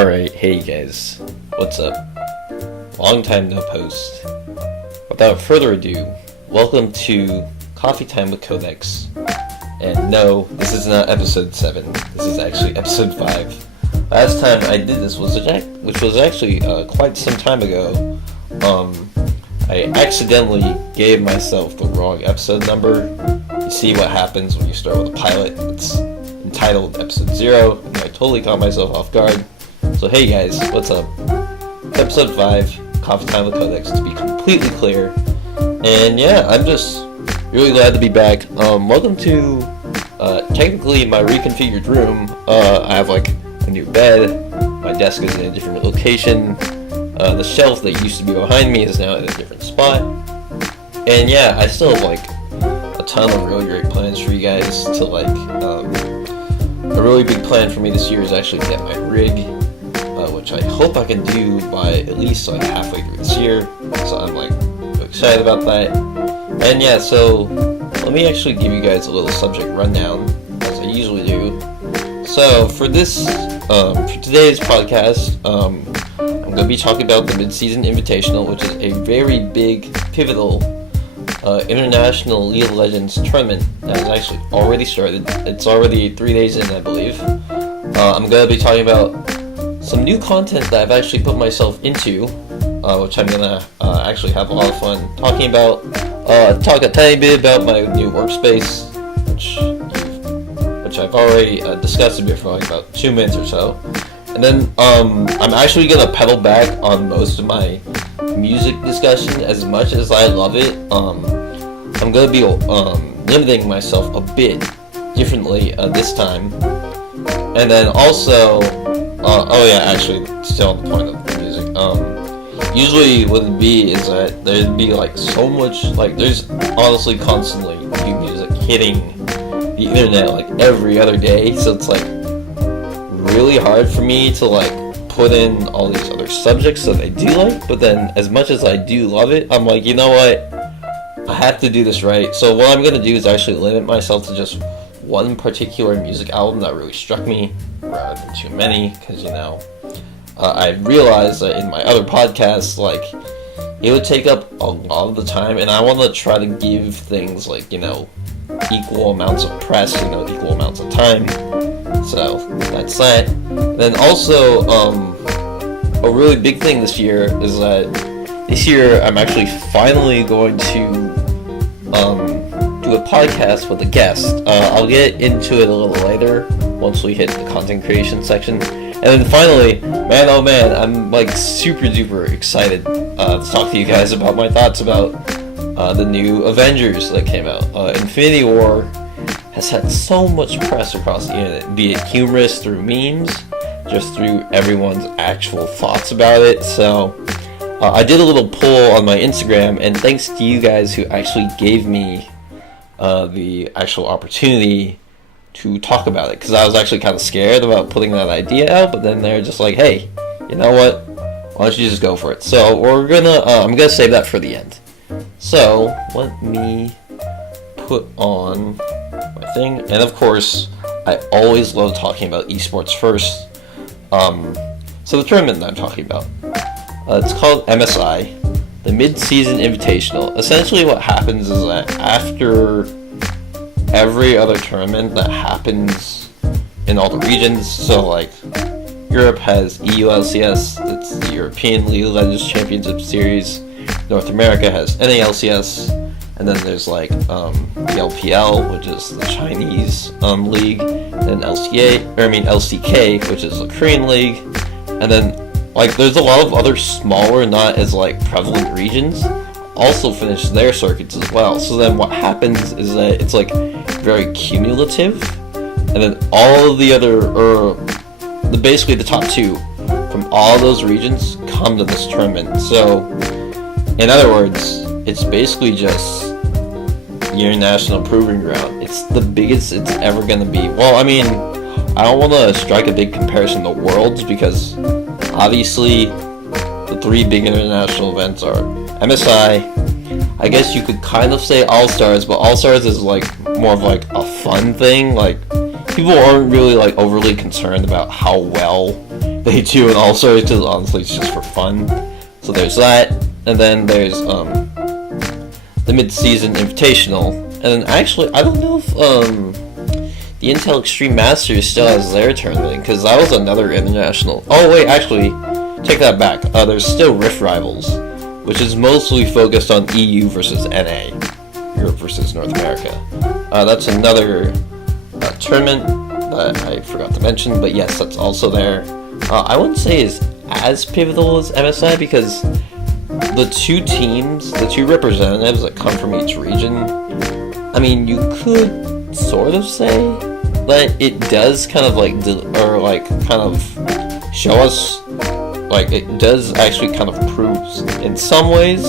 Alright, hey guys, what's up? Long time no post. Without further ado, welcome to Coffee Time with Codex. And no, this is not episode 7, this is actually episode 5. Last time I did this which was actually quite some time ago. I accidentally gave myself the wrong episode number. You see what happens when you start with a pilot. It's entitled episode 0, and I totally caught myself off guard. So hey guys, what's up? Episode 5, Coffee Time with Codex, to be completely clear. And yeah, I'm just really glad to be back. Welcome to technically my reconfigured room. I have like a new bed, my desk is in a different location, the shelf that used to be behind me is now in a different spot. And yeah, I still have like a ton of really great plans for you guys to like, a really big plan for me this year is actually to get my rig, which I hope I can do by at least like halfway through this year, so I'm like really excited about that. And yeah, so let me actually give you guys a little subject rundown, as I usually do. So for this, for today's podcast, I'm going to be talking about the Mid-Season Invitational, which is a very big, pivotal international League of Legends tournament that has actually already started. It's already 3 days in, I believe. I'm going to be talking about some new content that I've actually put myself into, which I'm going to actually have a lot of fun talking about. Talk a tiny bit about my new Workspace, which I've already discussed a bit for like about 2 minutes or so. And then I'm actually going to pedal back on most of my music discussion. As much as I love it, I'm going to be limiting myself a bit differently this time. And then also, oh yeah, actually, still on the point of the music, usually what it'd be is that there'd be like so much, like there's honestly constantly new music hitting the internet like every other day, so it's like really hard for me to like put in all these other subjects that I do like, but then as much as I do love it, I'm like, you know what, I have to do this right. So what I'm gonna do is actually limit myself to just one particular music album that really struck me, rather than too many, because you know, I realized that in my other podcasts, like, it would take up a lot of the time, and I want to try to give things like, you know, equal amounts of press, you know, equal amounts of time. So that's that. And then also, a really big thing this year is that this year I'm actually finally going to do a podcast with a guest. I'll get into it a little later once we hit the content creation section. And then finally, man oh man, I'm like super duper excited to talk to you guys about my thoughts about the new Avengers that came out. Infinity War has had so much press across the internet, be it humorous through memes, just through everyone's actual thoughts about it. So I did a little poll on my Instagram, and thanks to you guys who actually gave me the actual opportunity to talk about it, because I was actually kind of scared about putting that idea out, but then they're just like, hey, you know what, why don't you just go for it? So we're gonna, I'm gonna save that for the end. So let me put on my thing, and of course, I always love talking about esports first. So the tournament that I'm talking about, it's called MSI, the Mid-Season Invitational. Essentially what happens is that after every other tournament that happens in all the regions, so like Europe has EULCS, that's the European League of Legends Championship Series, North America has NALCS, and then there's like the LPL, which is the Chinese league, and LCK, which is the Korean league, and then like there's a lot of other smaller, not as like prevalent regions also finish their circuits as well. So then what happens is that it's like very cumulative, and then all of the other, basically the top 2 from all those regions come to this tournament. So in other words, it's basically just your national proving ground. It's the biggest it's ever going to be. Well, I mean, I don't want to strike a big comparison to Worlds, because obviously the 3 big international events are MSI, I guess you could kind of say All-Stars, but All-Stars is like more of like a fun thing. Like, people aren't really like overly concerned about how well they do an all-stars because honestly it's just for fun. So there's that, and then there's the mid-season invitational, and then actually I don't know if the Intel Extreme Masters still has their tournament, because that was another international. Oh wait, actually, take that back. There's still Rift Rivals, which is mostly focused on EU versus NA, Europe versus North America. That's another tournament that I forgot to mention, but yes, that's also there. I wouldn't say is as pivotal as MSI, because the two teams, the two representatives that come from each region, I mean, you could sort of say that it does kind of like, kind of show us, like, it does actually kind of proves in some ways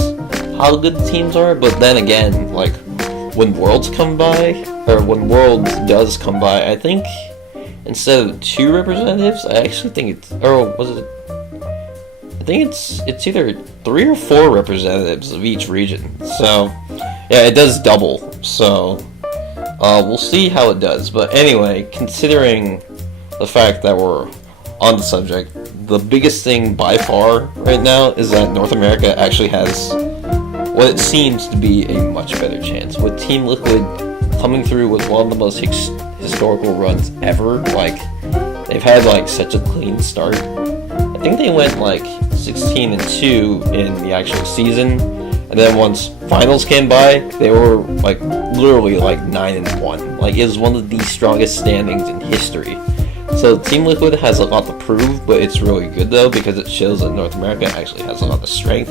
how good the teams are, but then again, like, when Worlds come by, or when Worlds does come by, I think instead of 2 representatives, I actually think it's, or was it, I think it's either 3 or 4 representatives of each region. So yeah, it does double. So we'll see how it does. But anyway, considering the fact that we're on the subject, the biggest thing by far right now is that North America actually has what it seems to be a much better chance, with Team Liquid coming through with one of the most historical runs ever. Like, they've had like such a clean start. I think they went like 16-2 in the actual season, and then once finals came by, they were like literally like 9-1. Like, it was one of the strongest standings in history. So Team Liquid has a lot to prove, but it's really good though, because it shows that North America actually has a lot of strength.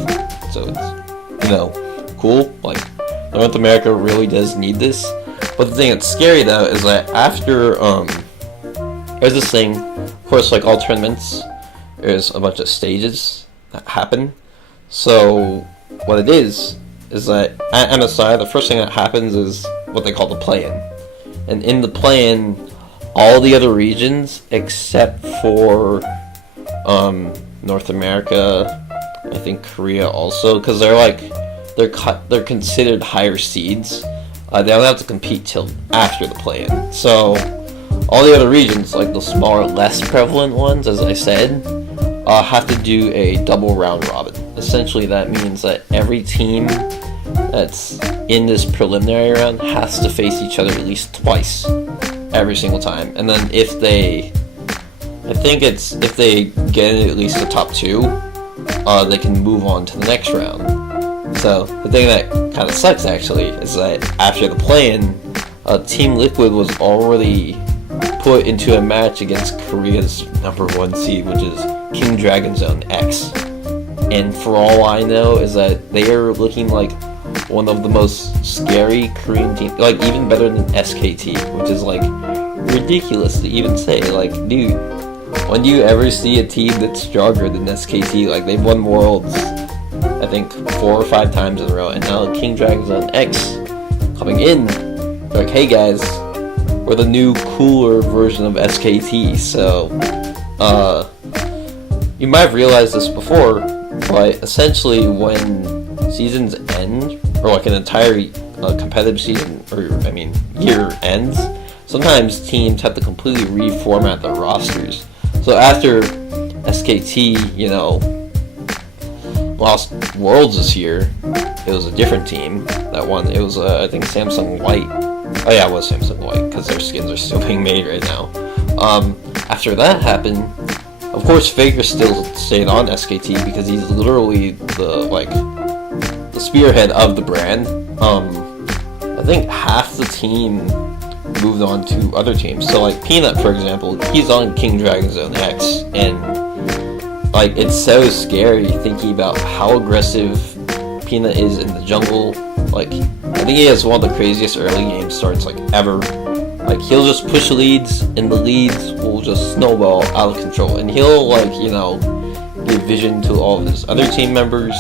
So it's, you know, cool. Like, North America really does need this. But the thing that's scary though is that after there's this thing, of course, like all tournaments, there's a bunch of stages that happen. So what it is that at MSI, the first thing that happens is what they call the play-in. And in the play-in, all the other regions except for North America, I think Korea also, because they're considered higher seeds. They don't have to compete till after the play-in. So all the other regions, like the smaller, less prevalent ones, as I said, have to do a double round robin. Essentially, that means that every team that's in this preliminary round has to face each other at least twice every single time. And then if they get in at least the top 2, they can move on to the next round. So the thing that kind of sucks actually is that after the play-in, Team Liquid was already put into a match against Korea's #1 seed, which is King Dragon Zone X. And for all I know is that they are looking like one of the most scary Korean teams, like even better than SKT, which is like ridiculous to even say. Like, dude, when do you ever see a team that's stronger than SKT? Like, they've won Worlds, I think 4 or 5 times in a row, and now King Dragon Zone X coming in, like, hey guys, we're the new cooler version of SKT. So you might have realized this before, but essentially when seasons end, or like an entire competitive season, or I mean year ends, sometimes teams have to completely reformat their rosters. So after SKT, you know, lost Worlds this year, it was a different team that won. It was I think Samsung White. Oh yeah, it was Samsung White, because their skins are still being made right now. After that happened, of course Faker still stayed on SKT because he's literally the spearhead of the brand. I think half the team moved on to other teams. So like Peanut, for example, he's on King Dragon Zone X, and like it's so scary thinking about how aggressive Peanut is in the jungle. Like, I think he has one of the craziest early game starts like ever. Like, he'll just push leads, and the leads will just snowball out of control, and he'll, like, you know, give vision to all of his other team members,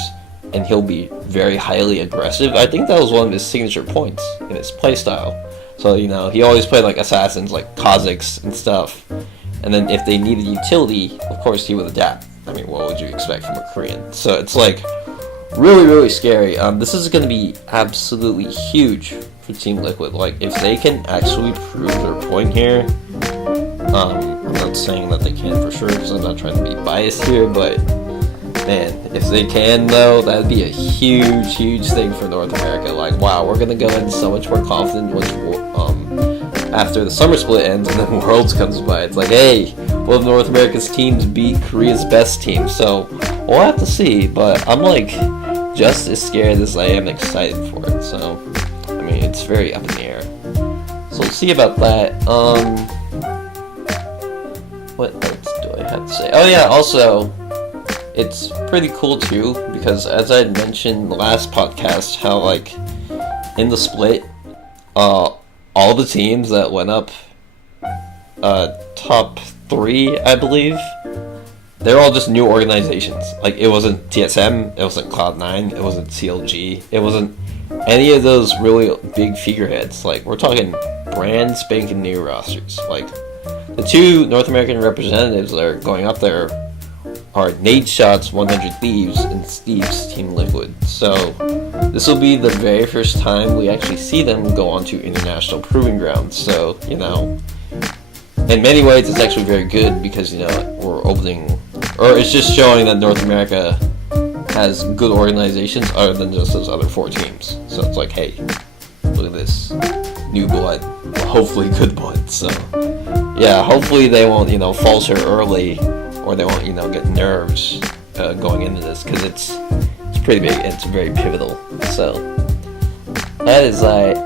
and he'll be very highly aggressive. I think that was one of his signature points in his playstyle. So, you know, he always played like assassins, like Kazakhs and stuff, and then if they needed utility, of course he would adapt. I mean, what would you expect from a Korean? So it's like really, really scary. This is going to be absolutely huge for Team Liquid. Like, if they can actually prove their point here, I'm not saying that they can for sure, because I'm not trying to be biased here, but man, if they can though, that'd be a huge thing for North America. Like, wow, we're gonna go in so much more confident once after the summer split ends and then Worlds comes by. It's like, hey, will North America's teams beat Korea's best team? So we'll have to see, but I'm like just as scared as I am excited for it. So I mean, it's very up in the air. So we'll see about that. What else do I have to say? Oh yeah, also, it's pretty cool too, because as I had mentioned in the last podcast, how like in the split, all the teams that went up top 3, I believe, they're all just new organizations. Like, it wasn't TSM, it wasn't Cloud9, it wasn't CLG, it wasn't any of those really big figureheads. Like, we're talking brand spanking new rosters. Like, the 2 North American representatives that are going up there are Nadeshot's 100 Thieves and Steve's Team Liquid. So this will be the very first time we actually see them go onto international proving grounds. So, you know, in many ways it's actually very good, because, you know, we're opening, or it's just showing that North America has good organizations other than just those other 4 teams. So it's like, hey, look at this new blood, hopefully good blood. So yeah, hopefully they won't, you know, falter early, or they won't, you know, get nerves going into this, because it's pretty big, it's very pivotal. So that is that.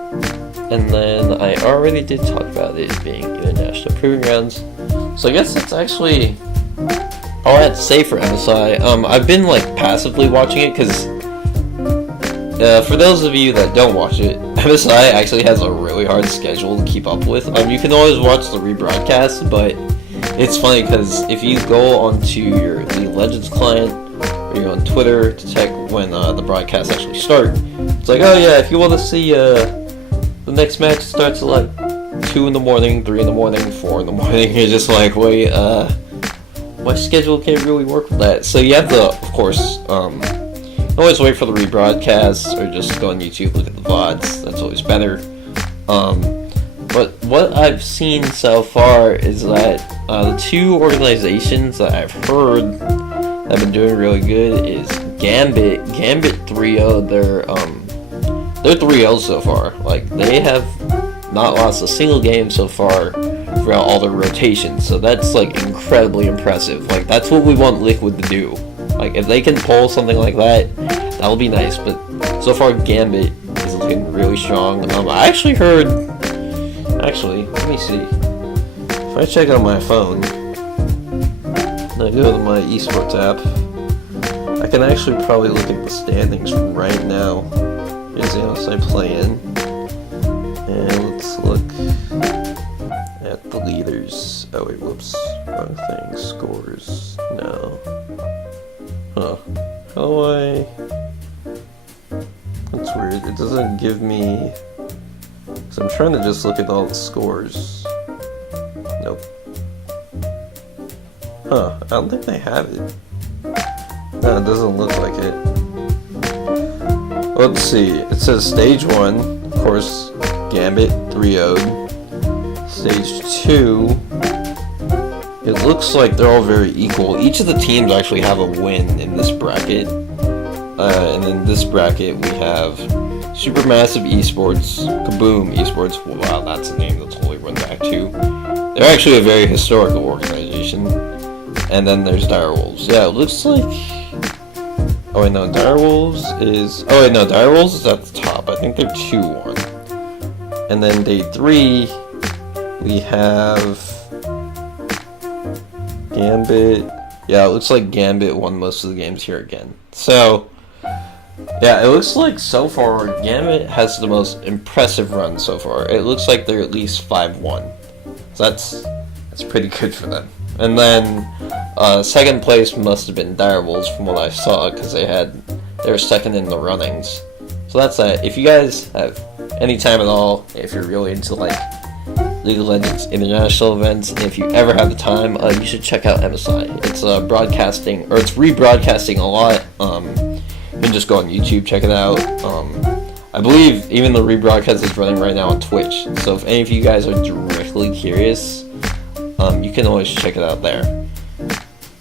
And then I already did talk about it being international proving grounds, so I guess that's actually all I had to say for MSI. I've been like passively watching it, because for those of you that don't watch it, MSI actually has a really hard schedule to keep up with. You can always watch the rebroadcast, but it's funny because if you go onto your League of Legends client, or you're on Twitter to check when the broadcasts actually start, it's like, oh yeah, if you want to see the next match starts at like 2 in the morning, 3 in the morning, 4 in the morning, you're just like, wait, my schedule can't really work with that. So you have to, of course, always wait for the rebroadcasts, or just go on YouTube, look at the VODs, that's always better. But what I've seen so far is that the 2 organizations that I've heard have been doing really good is Gambit 3-0. They're 3-0 so far. Like, they have not lost a single game so far throughout all their rotations. So that's like incredibly impressive. Like, that's what we want Liquid to do. Like, if they can pull something like that, that'll be nice. But so far, Gambit is looking really strong. I actually heard. Actually, let me see. If I check on my phone, and I go to my esports app, I can actually probably look at the standings right now. Here's the outside play-in, and let's look at the leaders. Oh wait, whoops, wrong thing. Scores. No. Huh. How do I? That's weird. It doesn't give me. So I'm trying to just look at all the scores. Nope. Huh, I don't think they have it. No, it doesn't look like it. Let's see, it says Stage 1, of course, Gambit 3-0'd. Stage 2, it looks like they're all very equal. Each of the teams actually have a win in this bracket. And in this bracket we have Supermassive Esports, Kaboom Esports, wow, that's a name to totally run back to. They're actually a very historical organization. And then there's Direwolves. Yeah, it looks like... Oh wait, no, Direwolves is... Oh wait, no, Direwolves is at the top. I think they're 2-1. And then day 3, we have... Gambit... Yeah, it looks like Gambit won most of the games here again. So... Yeah, it looks like so far, Gambit has the most impressive run so far. It looks like they're at least 5-1. So that's pretty good for them. And then, second place must have been Direwolves from what I saw, because they were second in the runnings. So that's that. If you guys have any time at all, if you're really into like League of Legends international events, and if you ever have the time, you should check out MSI. It's broadcasting, or it's rebroadcasting a lot. You can just go on YouTube, check it out. I believe even the rebroadcast is running right now on Twitch. So if any of you guys are directly curious, you can always check it out there.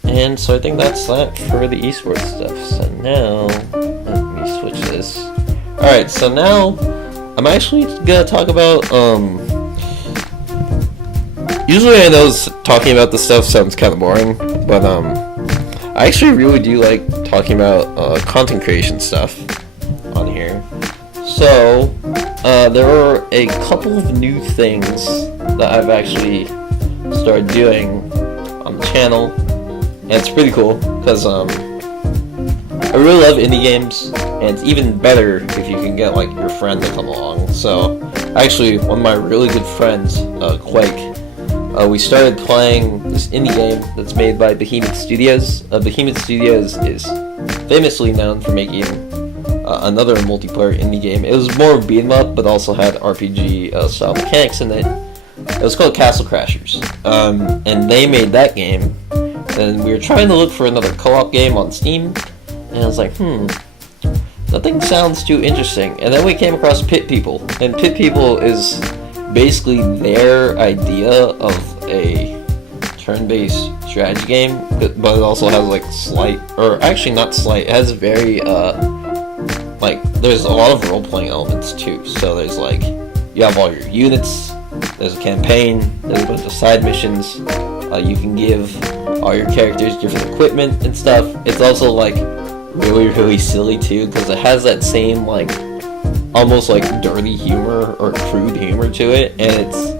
And so I think that's that for the esports stuff. So now, let me switch this. Alright, so now, I'm actually gonna talk about, usually I know talking about this stuff sounds kind of boring, but, I actually really do like talking about, content creation stuff on here. So, there are a couple of new things that I've actually started doing on the channel, and it's pretty cool, because, I really love indie games, and it's even better if you can get, like, your friend to come along. So, actually, one of my really good friends, Quake, we started playing this indie game that's made by Behemoth Studios. Behemoth Studios is famously known for making another multiplayer indie game. It was more beat 'em up, but also had RPG style mechanics in it. It was called Castle Crashers, and they made that game. And we were trying to look for another co-op game on Steam, and I was like, nothing sounds too interesting. And then we came across Pit People, and Pit People is basically their idea of a turn-based strategy game, but it also has like slight, or actually not slight, it has very like, there's a lot of role-playing elements too. So there's like, you have all your units, there's a campaign, there's a bunch of side missions, you can give all your characters different equipment and stuff. It's also like really silly too, because it has that same like almost like dirty humor or crude humor to it, and it's,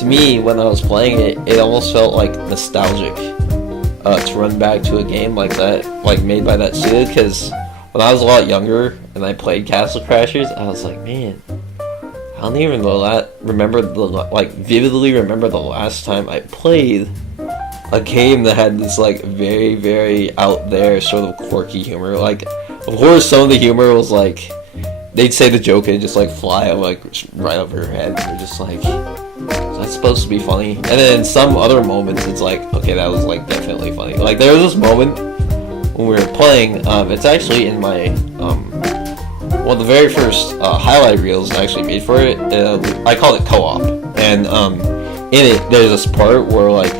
to me, when I was playing it, it almost felt like nostalgic to run back to a game like that, like made by that studio, because when I was a lot younger and I played Castle Crashers, I was like, man, I don't even vividly remember the last time I played a game that had this like very out there sort of quirky humor. Like, of course some of the humor was like, they'd say the joke and just like fly like right over your head, and you're just like, that's supposed to be funny. And then in some other moments it's like, okay, that was like definitely funny. Like, there was this moment when we were playing, it's actually in my one of the very first highlight reels I actually made for it. I called it co-op, and in it there's this part where like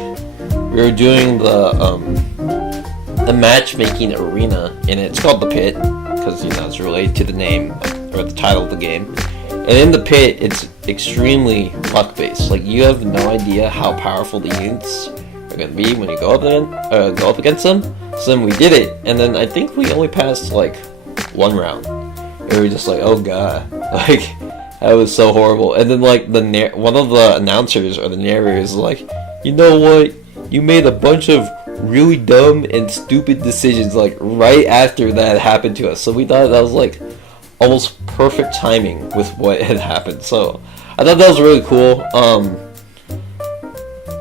we were doing the matchmaking arena in it. It's called the Pit because, you know, it's related to the name or the title of the game. And in the Pit, it's extremely luck based. Like, you have no idea how powerful the units are gonna be when you go up against them. So then we did it, and then I think we only passed like one round. And we were just like, oh god, like, that was so horrible. And then like one of the announcers or the narrators was like, you know what? You made a bunch of really dumb and stupid decisions like right after that happened to us. So we thought that was like almost perfect timing with what had happened. So I thought that was really cool.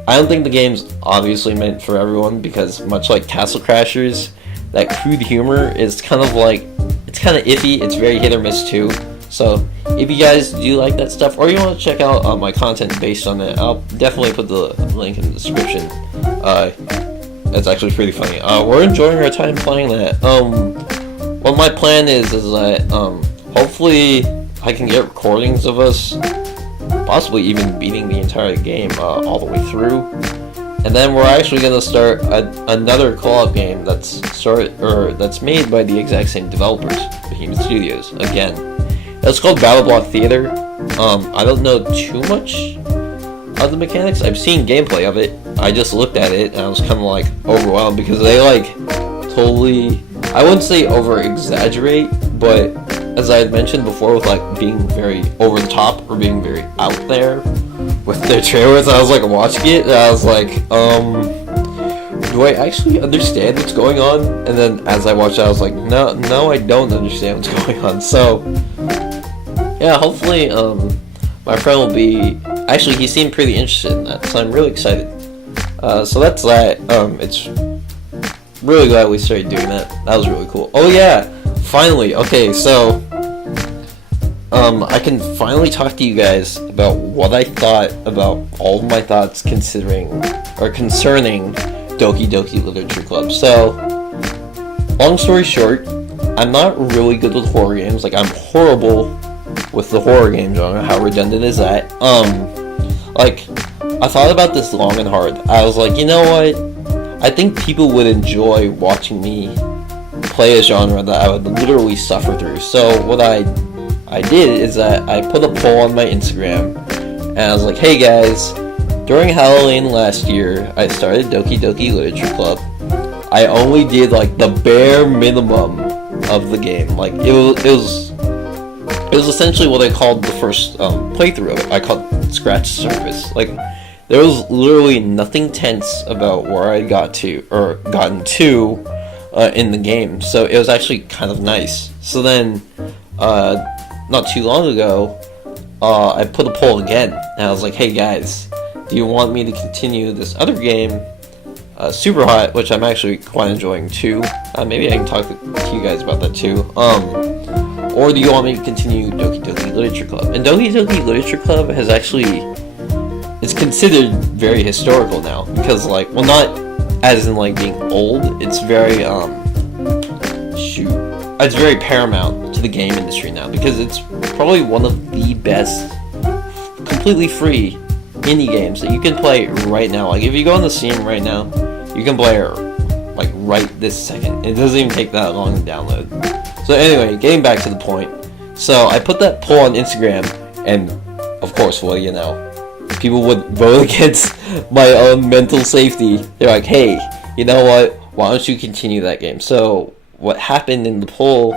I don't think the game's obviously meant for everyone, because much like Castle Crashers, that crude humor is kind of like, it's kind of iffy. It's very hit or miss too. So if you guys do like that stuff, or you want to check out my content based on it, I'll definitely put the link in the description. It's actually pretty funny. We're enjoying our time playing that. What my plan is that hopefully I can get recordings of us possibly even beating the entire game all the way through, and then we're actually gonna start another co-op game that's made by the exact same developers, Behemoth Studios. Again, it's called Battle Block Theater. I don't know too much of the mechanics. I've seen gameplay of it. I just looked at it and I was kind of like overwhelmed, because they like totally, I wouldn't say over exaggerate, but as I had mentioned before, with like being very over the top or being very out there with their trailers, I was like watching it and I was like, do I actually understand what's going on? And then as I watched it, I was like, no, I don't understand what's going on. So yeah, hopefully my friend will be, actually he seemed pretty interested in that, so I'm really excited. So that's that. It's really glad we started doing that. That was really cool. Oh yeah, finally. Okay, so I can finally talk to you guys about what I thought about all of my thoughts concerning Doki Doki Literature Club. So, long story short, I'm not really good with horror games. Like, I'm horrible with the horror game genre. How redundant is that? Like, I thought about this long and hard. I was like, you know what? I think people would enjoy watching me play a genre that I would literally suffer through. So what I did is that I put a poll on my Instagram, and I was like, hey guys, during Halloween last year, I started Doki Doki Literature Club. I only did like the bare minimum of the game. Like it was essentially what I called the first playthrough of it. I called Scratch the Surface. Like there was literally nothing tense about where I gotten to in the game. So it was actually kind of nice. So then, not too long ago, I put a poll again, and I was like, hey guys, do you want me to continue this other game, SUPERHOT, which I'm actually quite enjoying too. Maybe I can talk to you guys about that too. Or do you want me to continue Doki Doki Literature Club? And Doki Doki Literature Club has actually, it's considered very historical now, because like, well, not as in like being old, it's very, it's very paramount to the game industry now, because it's probably one of the best, completely free indie games that you can play right now. Like if you go on the Steam right now, you can play it like right this second. It doesn't even take that long to download. So anyway, getting back to the point. So I put that poll on Instagram, and of course, well, you know, people would vote against my own mental safety. They're like, hey, you know what? Why don't you continue that game? So what happened in the poll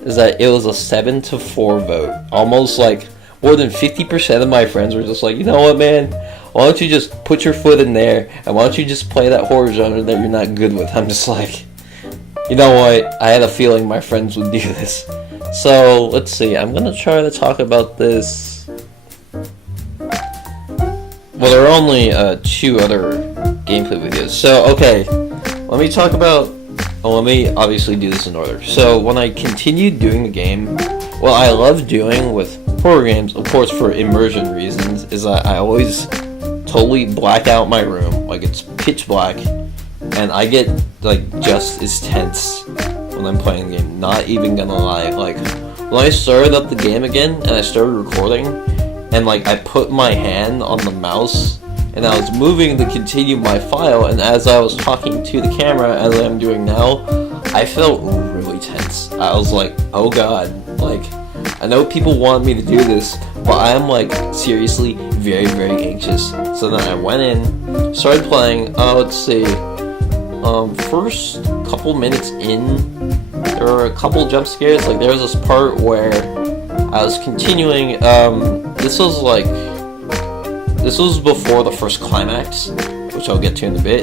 is that it was a 7-4 vote. Almost like more than 50% of my friends were just like, you know what, man? Why don't you just put your foot in there, and why don't you just play that horror genre that you're not good with? I'm just like, you know what? I had a feeling my friends would do this. So let's see. I'm gonna try to talk about this. Well, there are only 2 other gameplay videos. So okay, let me talk about. Well, let me obviously do this in order. So when I continued doing the game, what I love doing with horror games, of course for immersion reasons, is that I always totally black out my room, like it's pitch black, and I get like just as tense when I'm playing the game. Not even gonna lie. Like when I started up the game again and I started recording, and like I put my hand on the mouse and I was moving to continue my file, and as I was talking to the camera, as I'm doing now, I felt really tense. I was like, oh god, like, I know people want me to do this, but I am like, seriously, very, very anxious. So then I went in, started playing, let's see, first couple minutes in, there were a couple jump scares. Like, there was this part where I was continuing, this was before the first climax, which I'll get to in a bit.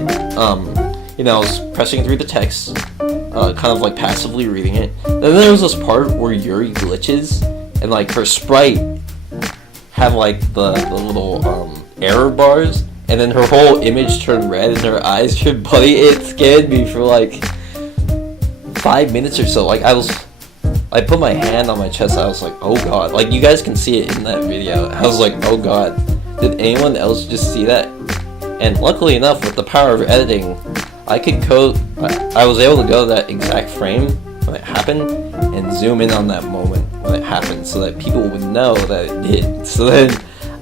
You know, I was pressing through the text, kind of like passively reading it. Then there was this part where Yuri glitches, and like her sprite have like the little error bars, and then her whole image turned red and her eyes turned bloody. It scared me for like 5 minutes or so. Like I put my hand on my chest. I was like, oh god. Like you guys can see it in that video. I was like, oh god. Did anyone else just see that? And luckily enough, with the power of editing, I could I was able to go to that exact frame when it happened and zoom in on that moment when it happened, so that people would know that it did. So then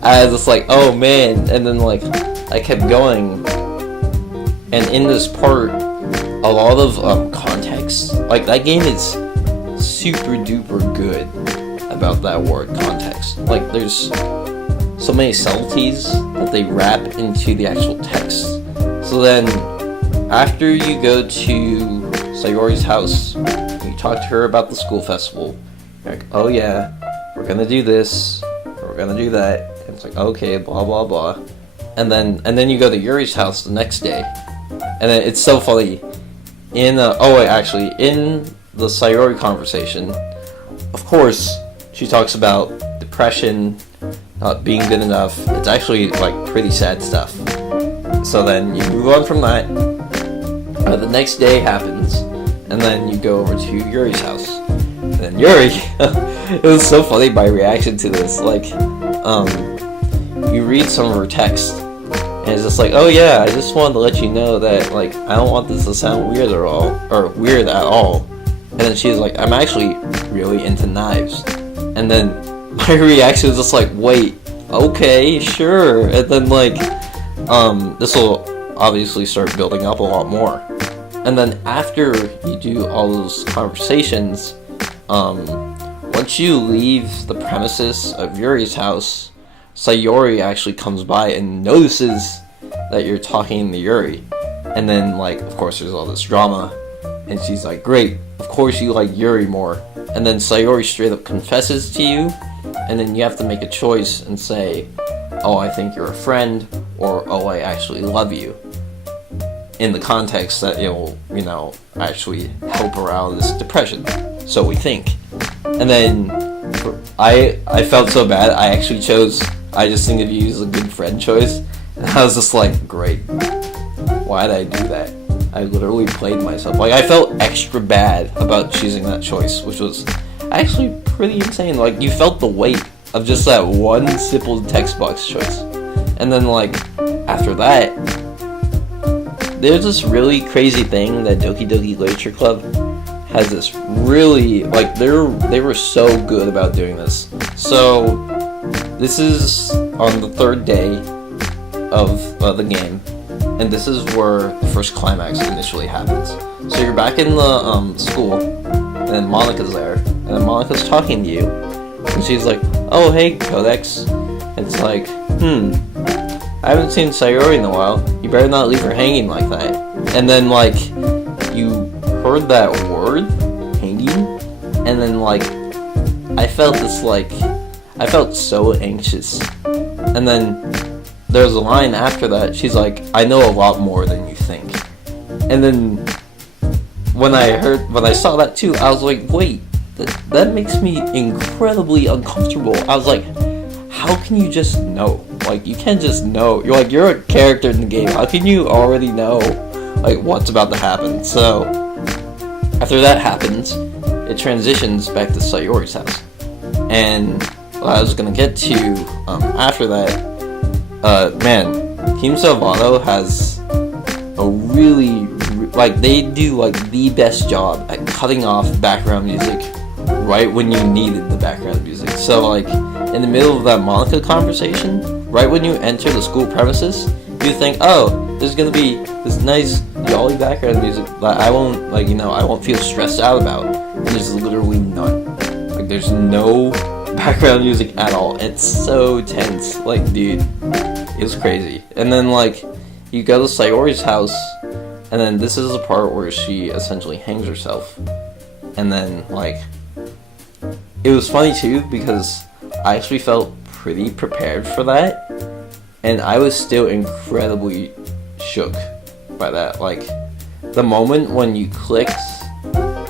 I was just like, oh man, and then like I kept going, and in this part, a lot of context. Like that game is super duper good about that word context. Like there's so many subtleties that they wrap into the actual text. So then, after you go to Sayori's house, you talk to her about the school festival. You're like, oh yeah, we're gonna do this, we're gonna do that. And it's like, okay, blah blah blah. And then you go to Yuri's house the next day, and then it's so funny. In the Sayori conversation, of course, she talks about depression, not being good enough. It's actually like pretty sad stuff. So then you move on from that. The next day happens, and then you go over to Yuri's house. And then Yuri, it was so funny my reaction to this. Like, you read some of her text, and it's just like, oh yeah, I just wanted to let you know that like I don't want this to sound weird at all. And then she's like, I'm actually really into knives. And then my reaction was just like, wait, okay, sure. And then like this will obviously start building up a lot more. And then after you do all those conversations, once you leave the premises of Yuri's house, Sayori actually comes by and notices that you're talking to Yuri. And then, like, of course there's all this drama, and she's like, great, of course you like Yuri more. And then Sayori straight up confesses to you, and then you have to make a choice and say, oh, I think you're a friend, or oh, I actually love you. In the context that it will, you know, actually help her out of this depression. So we think. And then I felt so bad, I actually chose, I just think of you as a good friend choice. And I was just like, great. Why did I do that? I literally played myself. Like, I felt extra bad about choosing that choice, which was actually pretty insane. Like, you felt the weight of just that one simple text box choice. And then, like, after that, there's this really crazy thing that Doki Doki Literature Club has this really, like, they were so good about doing this. So, this is on the third day of the game, and this is where the first climax initially happens. So you're back in the school, and then Monica's there, and then Monica's talking to you, and she's like, oh hey Codex. It's like, I haven't seen Sayori in a while, you better not leave her hanging like that. And then, like, you heard that word, hanging, and then, like, I felt this, like, I felt so anxious. And then there's a line after that, she's like, I know a lot more than you think. And then when I saw that too, I was like, wait, that makes me incredibly uncomfortable. I was like, how can you just know? Like, you can't just know. You're a character in the game. How can you already know, like, what's about to happen? So, after that happens, it transitions back to Sayori's house. And what I was gonna get to, after that, man, Team Salvato has a really, like, they do, like, the best job at cutting off background music right when you needed the background music. So, like, in the middle of that Monica conversation, right when you enter the school premises, you think, oh, there's gonna be this nice jolly background music that I won't, like, you know, I won't feel stressed out about. And there's literally none. Like, there's no background music at all. It's so tense. Like, dude, it was crazy. And then, like, you go to Sayori's house, and then this is the part where she essentially hangs herself. And then, like, it was funny too, because I actually felt pretty prepared for that, and I was still incredibly shook by that. Like, the moment when you clicked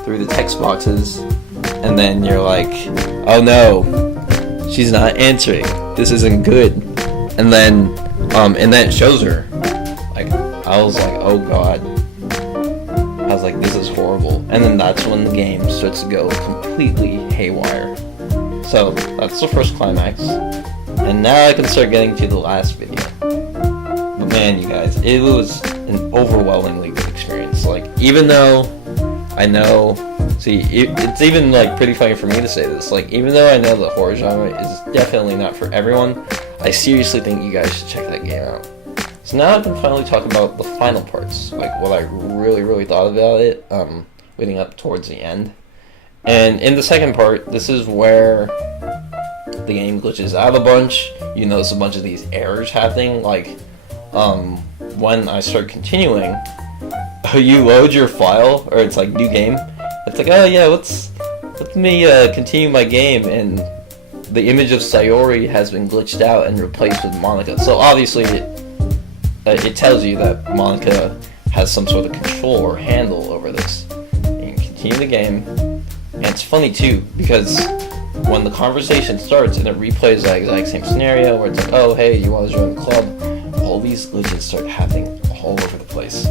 through the text boxes, and then you're like, oh no, she's not answering, this isn't good. And then it shows her. Like, I was like, oh god. I was like, this is horrible. And then that's when the game starts to go completely haywire. So, that's the first climax. And now I can start getting to the last video. But man, you guys, it was an overwhelmingly good experience. Like, even though I know, it's even, like, pretty funny for me to say this. Like, even though I know the horror genre is definitely not for everyone, I seriously think you guys should check that game out. So now I can finally talk about the final parts, like what I really thought about it, leading up towards the end. And in the second part, this is where the game glitches out a bunch. You notice a bunch of these errors happening, like, when I start continuing, you load your file, or it's like new game, it's like, oh yeah, let me continue my game, and the image of Sayori has been glitched out and replaced with Monica. So obviously it tells you that Monica has some sort of control or handle over this. And you can continue the game, and it's funny too, because when the conversation starts and it replays that exact same scenario where it's like, oh hey, you want to join the club, all these glitches start happening all over the place.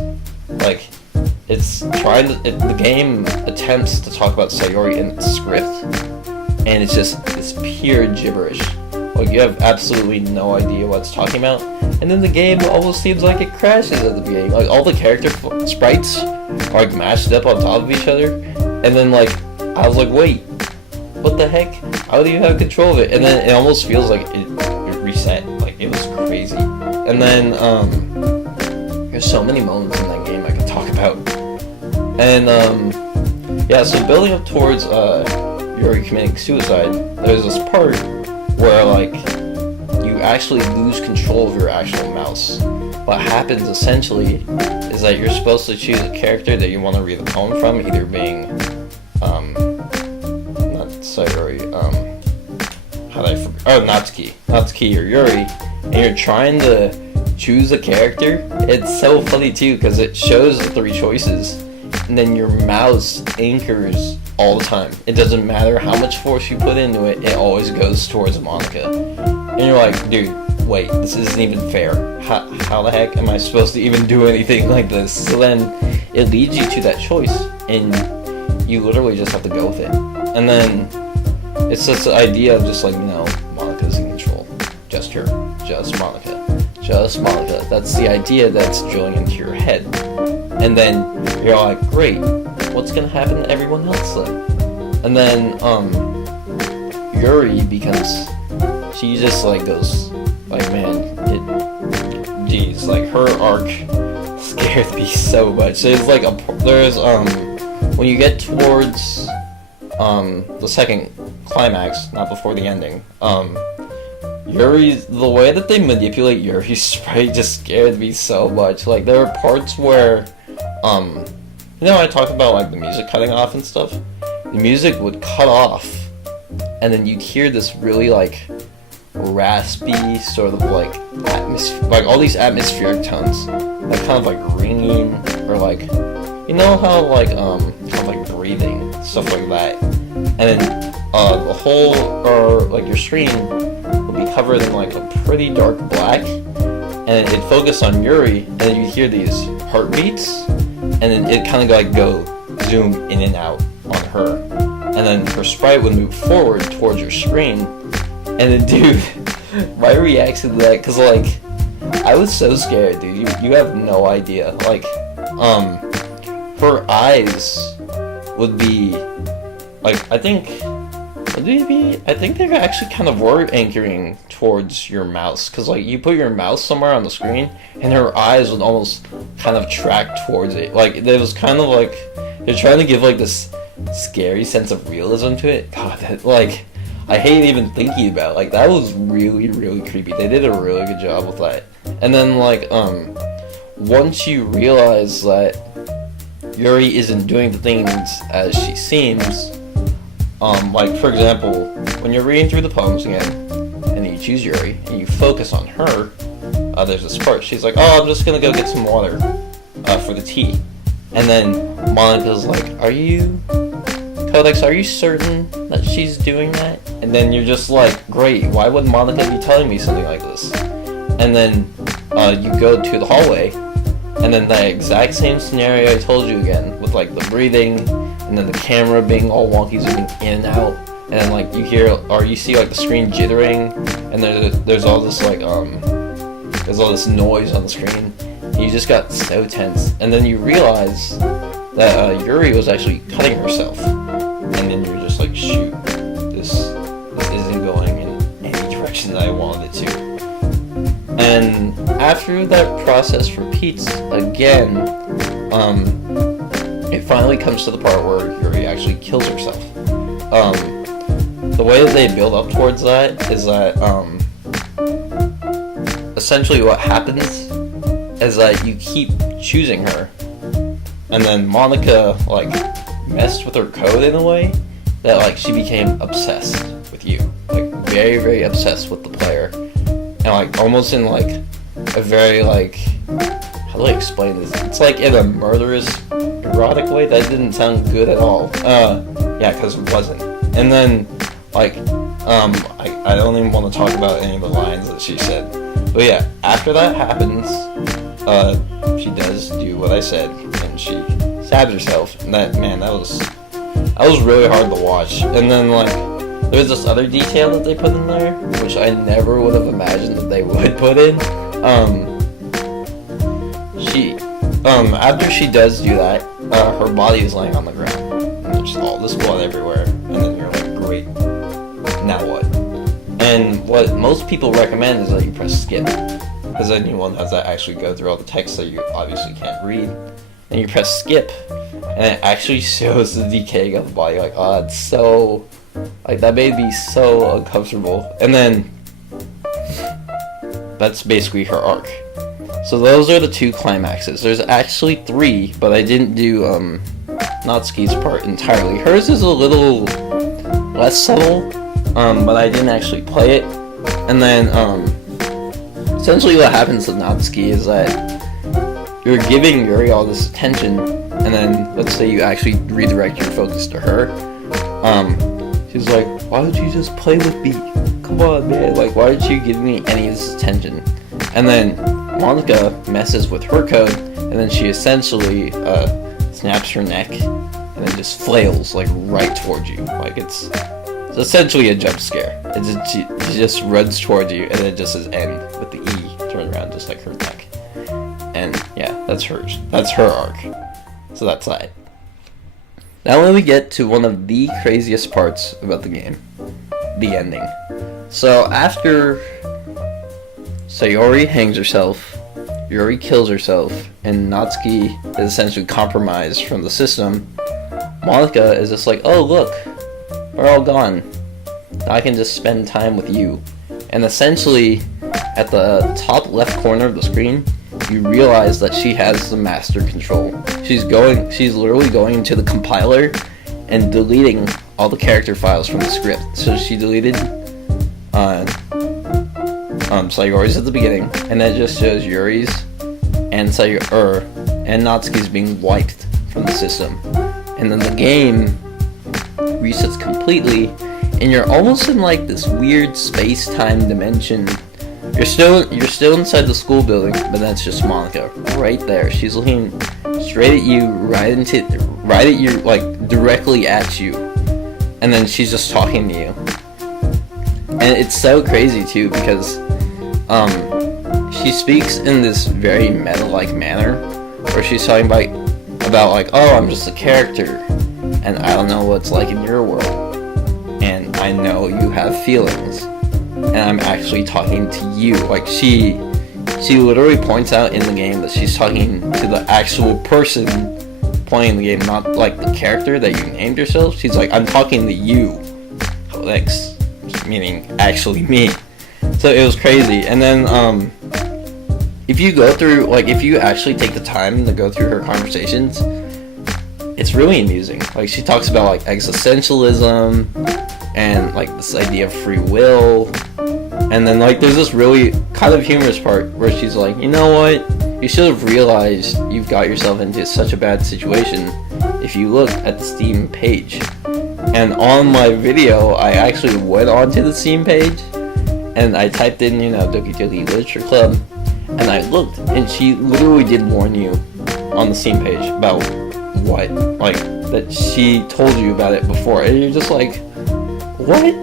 Like, it's trying to, the game attempts to talk about Sayori in its script, and it's just this pure gibberish. Like, you have absolutely no idea what it's talking about, and then the game almost seems like it crashes at the beginning. Like, all the character sprites are, like, mashed up on top of each other, and then, like, I was like, wait, what the heck? How do you have control of it? And then it almost feels like it reset. Like, it was crazy. And then there's so many moments in that game I could talk about. And yeah, so building up towards Yuri committing suicide, there's this part where like you actually lose control of your actual mouse. What happens essentially is that you're supposed to choose a character that you want to read a poem from, either being not Sayori, Natsuki or Yuri, and you're trying to choose a character. It's so funny too, because it shows the 3 choices, and then your mouse anchors all the time. It doesn't matter how much force you put into it, it always goes towards Monica. And you're like, dude, wait, this isn't even fair. How the heck am I supposed to even do anything like this? So then it leads you to that choice, and you literally just have to go with it. And then it's just the idea of just like, no, Monica's in control. Just her. Just Monica. Just Monica. That's the idea that's drilling into your head. And then you're like, great, what's gonna happen to everyone else then? And then Yuri becomes, she just like goes like, man, geez, like her arc scared me so much. There's like when you get towards the second climax, not before the ending, the way that they manipulate Yuri's sprite just scared me so much. Like there were parts where you know, I talked about like the music cutting off and stuff. The music would cut off, and then you'd hear this really like raspy sort of like like all these atmospheric tones, like kind of like ringing, or like, you know how like kind of like breathing, stuff like that. And then the whole, or like your screen will be covered in like a pretty dark black, and it'd focus on Yuri, and then you'd hear these heartbeats, and then it kind of like go zoom in and out on her, and then her sprite would move forward towards your screen. And then, dude, my reaction to that, cause like I was so scared, dude. You have no idea. Like, her eyes would be like, I think they actually kind of were anchoring towards your mouse, cause like you put your mouse somewhere on the screen, and her eyes would almost kind of track towards it. Like it was kind of like they're trying to give like this scary sense of realism to it. God, like I hate even thinking about it. Like that was really, really creepy. They did a really good job with that. And then like once you realize that Yuri isn't doing the things as she seems, like for example, when you're reading through the poems again, and then you choose Yuri, and you focus on her, there's this part, she's like, oh, I'm just gonna go get some water for the tea. And then Monica's like, Codex, are you certain that she's doing that? And then you're just like, great, why would Monica be telling me something like this? And then you go to the hallway, and then the exact same scenario I told you again, with like the breathing, and then the camera being all wonky, zooming in and out, and then like you hear, or you see like the screen jittering, and there's all this like there's all this noise on the screen, and you just got so tense. And then you realize that Yuri was actually cutting herself, and then you're just like, shoot, this isn't going in any direction that I wanted it to. And after that process repeats again, it finally comes to the part where Yuri actually kills herself. The way that they build up towards that is that essentially what happens is that you keep choosing her, and then Monica like messed with her code in a way that like she became obsessed with you, like very, very obsessed with the player, and like almost in like a very like, how do I explain this? It's like in a murderous, erotic way. That didn't sound good at all. Yeah, because it wasn't. And then like I don't even want to talk about any of the lines that she said. But yeah, after that happens, she does do what I said, and she stabs herself. And that was really hard to watch. And then like there's this other detail that they put in there, which I never would have imagined that they would put in. After she does do that, her body is laying on the ground, and there's just all this blood everywhere, and then you're like, great, now what? And what most people recommend is that you press skip. because then you won't have to actually go through all the text that you obviously can't read. And you press skip, and it actually shows the decay of the body. Like, oh, it's so, like, that made me so uncomfortable. And then that's basically her arc. So those are the 2 climaxes. There's actually 3, but I didn't do Natsuki's part entirely. Hers is a little less subtle, but I didn't actually play it. And then essentially what happens to Natsuki is that you're giving Yuri all this attention, and then let's say you actually redirect your focus to her. She's like, why don't you just play with me? Come on, man. Like, why aren't you giving me any of this attention? And then Monica messes with her code, and then she essentially snaps her neck, and then just flails like right towards you. Like, it's essentially a jump scare. She just runs towards you, and then it just says end with the E turned around, just like her neck. And yeah, that's hers. That's her arc. So that's that. Now when we get to one of the craziest parts about the game, the ending. So after Sayori hangs herself, Yuri kills herself, and Natsuki is essentially compromised from the system, Monica is just like, oh look, we're all gone. Now I can just spend time with you. And essentially, at the top left corner of the screen, you realize that she has the master control. She's literally going into the compiler and deleting all the character files from the script. So she deleted Sayori's at the beginning, and that just shows Yuri's and Natsuki's being wiped from the system. And then the game resets completely, and you're almost in like this weird space-time dimension. You're still inside the school building, but that's just Monica right there. She's looking straight at you, right at you, like directly at you, and then she's just talking to you. And it's so crazy too, because she speaks in this very meta-like manner, where she's talking about like, oh, I'm just a character, and I don't know what's like in your world, and I know you have feelings, and I'm actually talking to you. Like, she literally points out in the game that she's talking to the actual person playing the game, not like the character that you named yourself. She's like, I'm talking to you, Codex, meaning actually me. So it was crazy. And then if you go through, like, if you actually take the time to go through her conversations, it's really amusing. Like, she talks about like existentialism and like this idea of free will, and then like there's this really kind of humorous part where she's like, you know what, you should have realized you've got yourself into such a bad situation if you look at the Steam page. And on my video, I actually went onto the Steam page and I typed in, you know, Doki Doki Literature Club, and I looked, and she literally did warn you on the Steam page about what, like, that she told you about it before, and you're just like, what?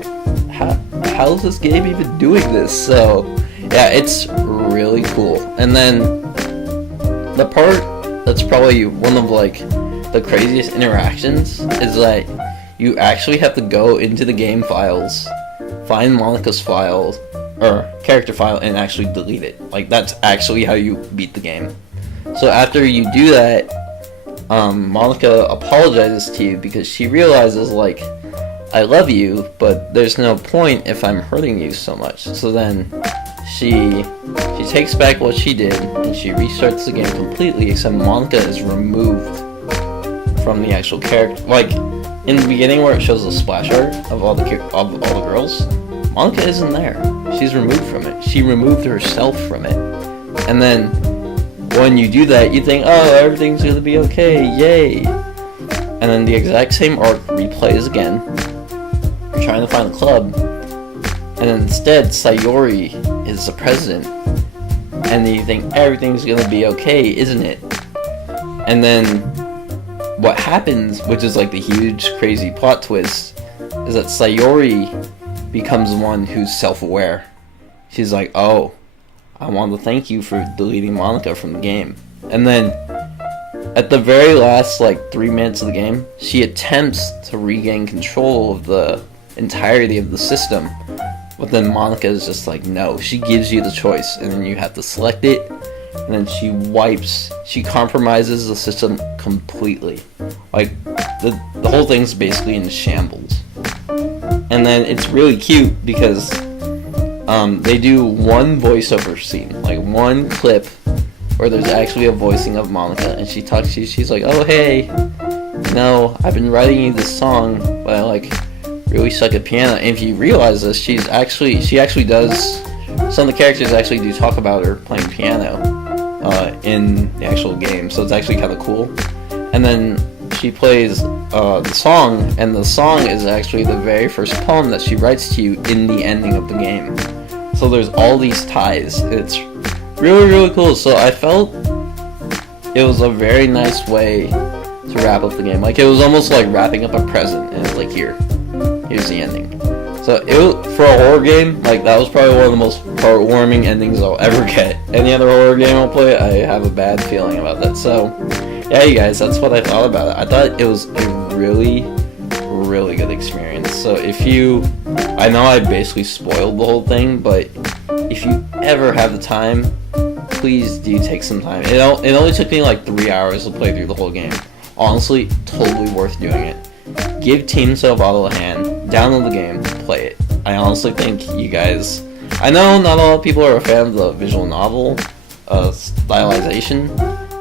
How is this game even doing this? So yeah, it's really cool. And then the part that's probably one of like the craziest interactions is that you actually have to go into the game files, find Monica's file or character file, and actually delete it. Like, that's actually how you beat the game. So after you do that, Monica apologizes to you because she realizes, like, I love you, but there's no point if I'm hurting you so much. So then she takes back what she did, and she restarts the game completely, except Monica is removed from the actual character. Like, in the beginning where it shows the splash art of all the girls, Monica isn't there. She's removed from it. She removed herself from it. And then when you do that, you think, oh, everything's gonna be okay, yay. And then the exact same arc replays again. You're trying to find the club, and instead Sayori is the president. And then you think everything's gonna be okay, isn't it? And then what happens, which is like the huge crazy plot twist, is that Sayori becomes the one who's self-aware. She's like, oh, I want to thank you for deleting Monica from the game. And then at the very last like 3 minutes of the game, she attempts to regain control of the entirety of the system But then Monica is just like, no, she gives you the choice, and then you have to select it, and then she compromises the system completely. Like, the whole thing's basically in shambles. And then it's really cute because they do one voiceover scene, like one clip where there's actually a voicing of Monica, and she's like, oh hey, I've been writing you this song, but I like really suck at piano. And if you realize this, she actually does, some of the characters actually do talk about her playing piano in the actual game, so it's actually kind of cool. And then she plays the song, and the song is actually the very first poem that she writes to you in the ending of the game. So there's all these ties. It's really, really cool. So I felt it was a very nice way to wrap up the game. Like, it was almost like wrapping up a present, and it's like, here's the ending. So for a horror game, like, that was probably one of the most heartwarming endings I'll ever get. Any other horror game I'll play, I have a bad feeling about that. So yeah, you guys, that's what I thought about it. I thought it was a really, really good experience. So I know I basically spoiled the whole thing, but if you ever have the time, please do take some time. It only took me like 3 hours to play through the whole game. Honestly, totally worth doing it. Give Team Salvato a hand, download the game, play it. I honestly think you guys, I know not a lot of people are a fan of the visual novel stylization,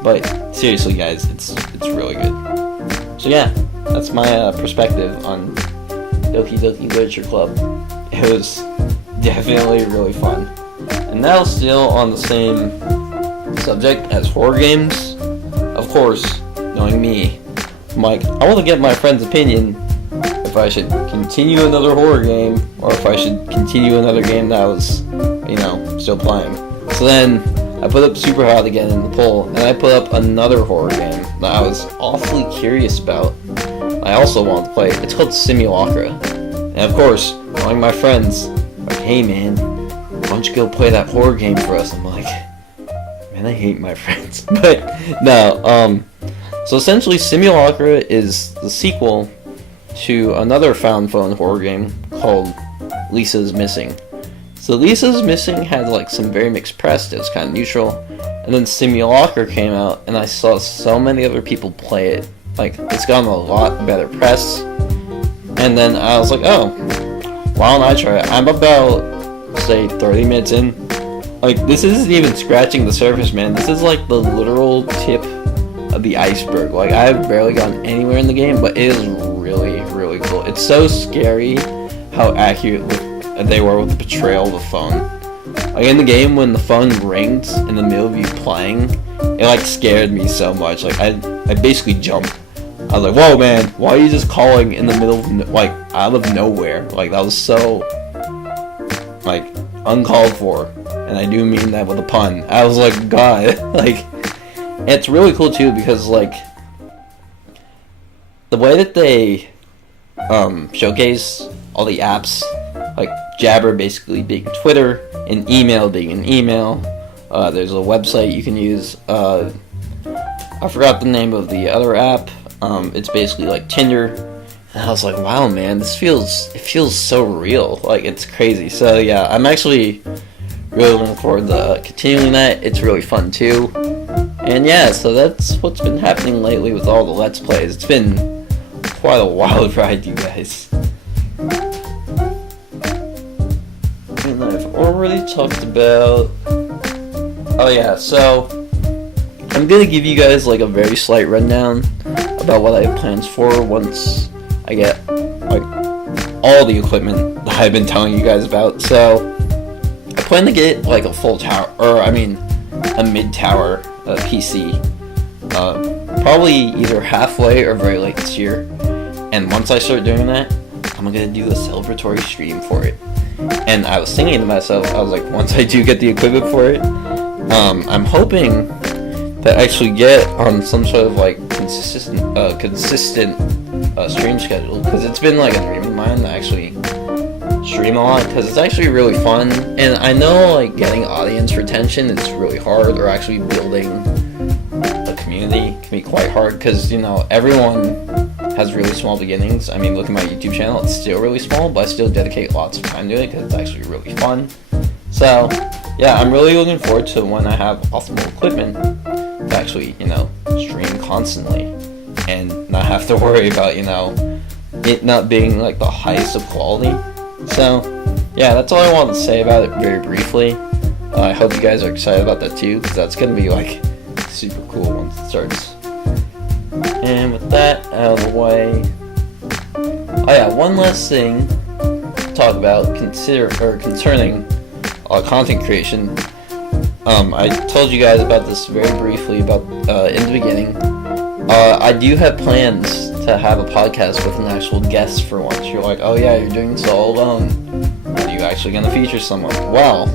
but seriously guys, it's really good. So yeah, that's my perspective on Doki Doki Literature Club. It was definitely really fun. And now, still on the same subject as horror games, of course, knowing me, I'm like, I want to get my friend's opinion if I should continue another horror game, or if I should continue another game that I was, still playing. So then I put up SUPERHOT again in the poll, and I put up another horror game that I was awfully curious about. I also wanted to play. It's called SIMULACRA. And of course, knowing my friends, like, hey man, why don't you go play that horror game for us? I'm like, man, I hate my friends. But no, so essentially SIMULACRA is the sequel to another found footage horror game called Lisa's Missing. So Lisa's Missing had like some very mixed press. It was kind of neutral. And then SIMULACRA came out, and I saw so many other people play it. Like, it's gotten a lot better press. And then I was like, oh, why don't I try it? I'm about, say, 30 minutes in. Like, this isn't even scratching the surface, man. This is like the literal tip of the iceberg. Like, I've barely gotten anywhere in the game, but it is really, really cool. It's so scary how accurate they were with the portrayal of the phone. Like, in the game, when the phone rings in the middle of you playing, it like scared me so much. Like, I basically jumped. I was like, whoa man, why are you just calling in the middle of, like, out of nowhere? Like, that was so, like, uncalled for. And I do mean that with a pun. I was like, God. Like, it's really cool too, because, like, the way that they showcase all the apps, like Jabber basically being Twitter, and email being an email. There's a website you can use. I forgot the name of the other app. It's basically like Tinder. And I was like, wow, man, it feels so real. Like, it's crazy. So yeah, I'm actually really looking forward to continuing that. It's really fun too. And yeah, so that's what's been happening lately with all the Let's Plays. It's been quite a wild ride, you guys. And I've already talked about... Oh yeah, so I'm gonna give you guys like a very slight rundown about what I have plans for once I get like all the equipment that I've been telling you guys about. So I plan to get like a full tower, or I mean a mid-tower PC, probably either halfway or very late this year. And once I start doing that, I'm gonna do a celebratory stream for it. And I was thinking to myself, I was like, once I do get the equipment for it, I'm hoping to actually get on some sort of like consistent stream schedule, because it's been like a dream of mine to actually stream a lot, because it's actually really fun. And I know like getting audience retention is really hard, or actually building a community can be quite hard, because everyone has really small beginnings. I mean, look at my YouTube channel, it's still really small, but I still dedicate lots of time to it because it's actually really fun. So, yeah, I'm really looking forward to when I have optimal equipment to actually, stream constantly and not have to worry about, it not being like the highest of quality. So, yeah, that's all I wanted to say about it very briefly. I hope you guys are excited about that too, because that's going to be like super cool once it starts. And with that out of the way, oh yeah, one last thing to talk about concerning content creation. I told you guys about this very briefly in the beginning. I do have plans to have a podcast with an actual guest for once. You're like, oh yeah, you're doing this all alone. Are you actually going to feature someone? Well,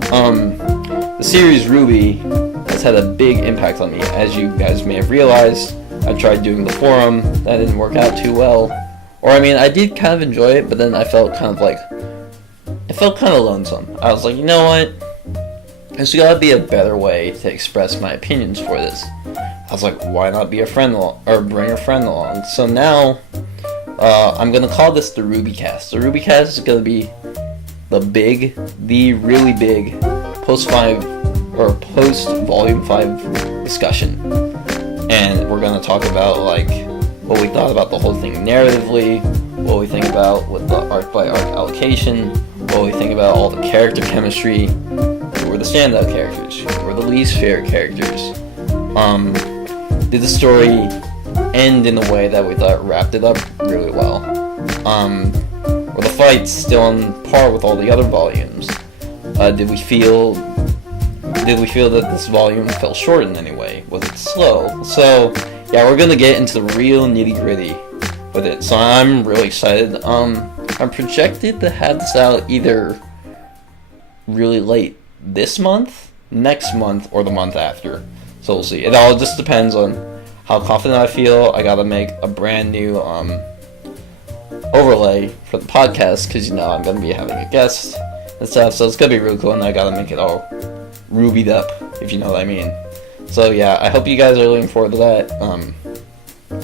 the series RWBY has had a big impact on me. As you guys may have realized, I tried doing the forum, that didn't work out too well. Or I mean, I did kind of enjoy it, but then I felt kind of lonesome. I was like, you know what? There's gotta be a better way to express my opinions for this. I was like, why not be a friend or bring a friend along? So now, I'm gonna call this the RWBYCAST. The RWBYCAST is gonna be the really big post volume 5 discussion. And we're gonna talk about like what we thought about the whole thing narratively, what we think about with the arc by arc allocation, what we think about all the character chemistry, who were the standout characters, who were the least favorite characters. Did the story end in a way that we thought wrapped it up really well? Were the fights still on par with all the other volumes? Did we feel that this volume fell short in any way? Was it slow? So, yeah, we're gonna get into the real nitty-gritty with it. So I'm really excited. I'm projected to have this out either really late this month, next month, or the month after. So we'll see. It all just depends on how confident I feel. I gotta make a brand new overlay for the podcast because I'm gonna be having a guest and stuff. So it's gonna be really cool, and I gotta make it all rubied up, if you know what I mean. So yeah, I hope you guys are looking forward to that.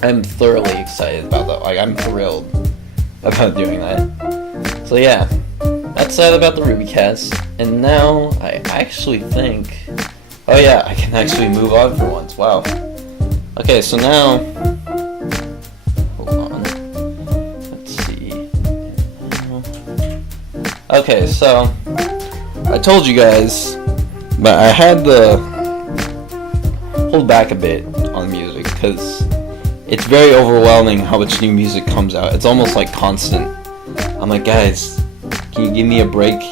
I'm thoroughly excited about that. Like, I'm thrilled about doing that. So yeah, that's that about the RWBYCAST. And now I actually think, oh yeah, I can actually move on for once. Wow. Okay, so now, hold on. Let's see. Okay, so I told you guys, but I had to hold back a bit on music because it's very overwhelming how much new music comes out. It's almost like constant. I'm like, guys, can you give me a break?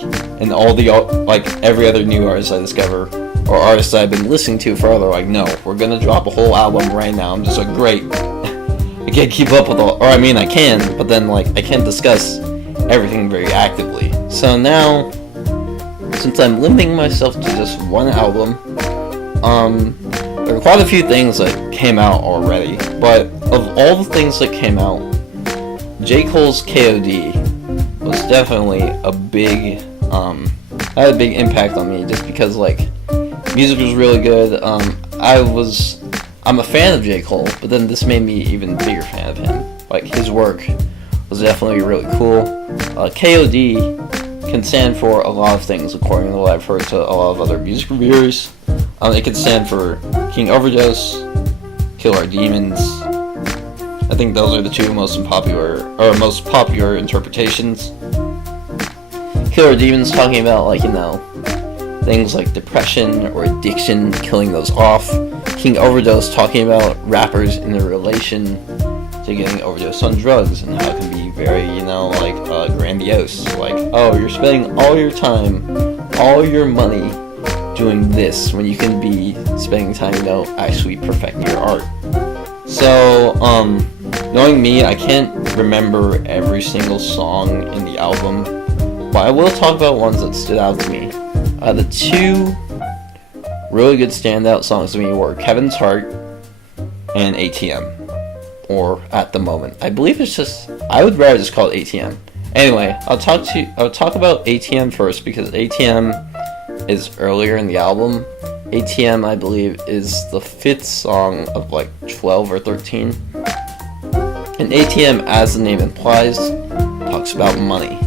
And all the, like, every other new artist I discover, or artists I've been listening to forever, like, no, we're gonna drop a whole album right now. I'm just like, great. I can't keep up with all, or I mean, I can, but then, like, I can't discuss everything very actively. So now, since I'm limiting myself to just one album, there are quite a few things that came out already, but of all the things that came out, J. Cole's KOD was definitely a big, had a big impact on me, just because, like, music was really good. I'm a fan of J. Cole, but then this made me even bigger fan of him. Like, his work was definitely really cool. KOD can stand for a lot of things, according to what I've heard to a lot of other music reviewers. It can stand for King Overdose, Kill Our Demons. I think those are the two most popular interpretations. Kill Our Demons talking about, like, things like depression or addiction, killing those off. King Overdose talking about rappers in their relation to getting overdosed on drugs and how it can be very, grandiose. Like, oh, you're spending all your time, all your money doing this when you can be spending time, actually perfecting your art. So, knowing me, I can't remember every single song in the album, but I will talk about ones that stood out to me. The two really good standout songs to me were Kevin's Heart and ATM. Or At the Moment. I believe it's just, I would rather just call it ATM. Anyway, I'll talk about ATM first because ATM is earlier in the album. ATM, I believe, is the 5th song of like 12 or 13. And ATM, as the name implies, talks about money.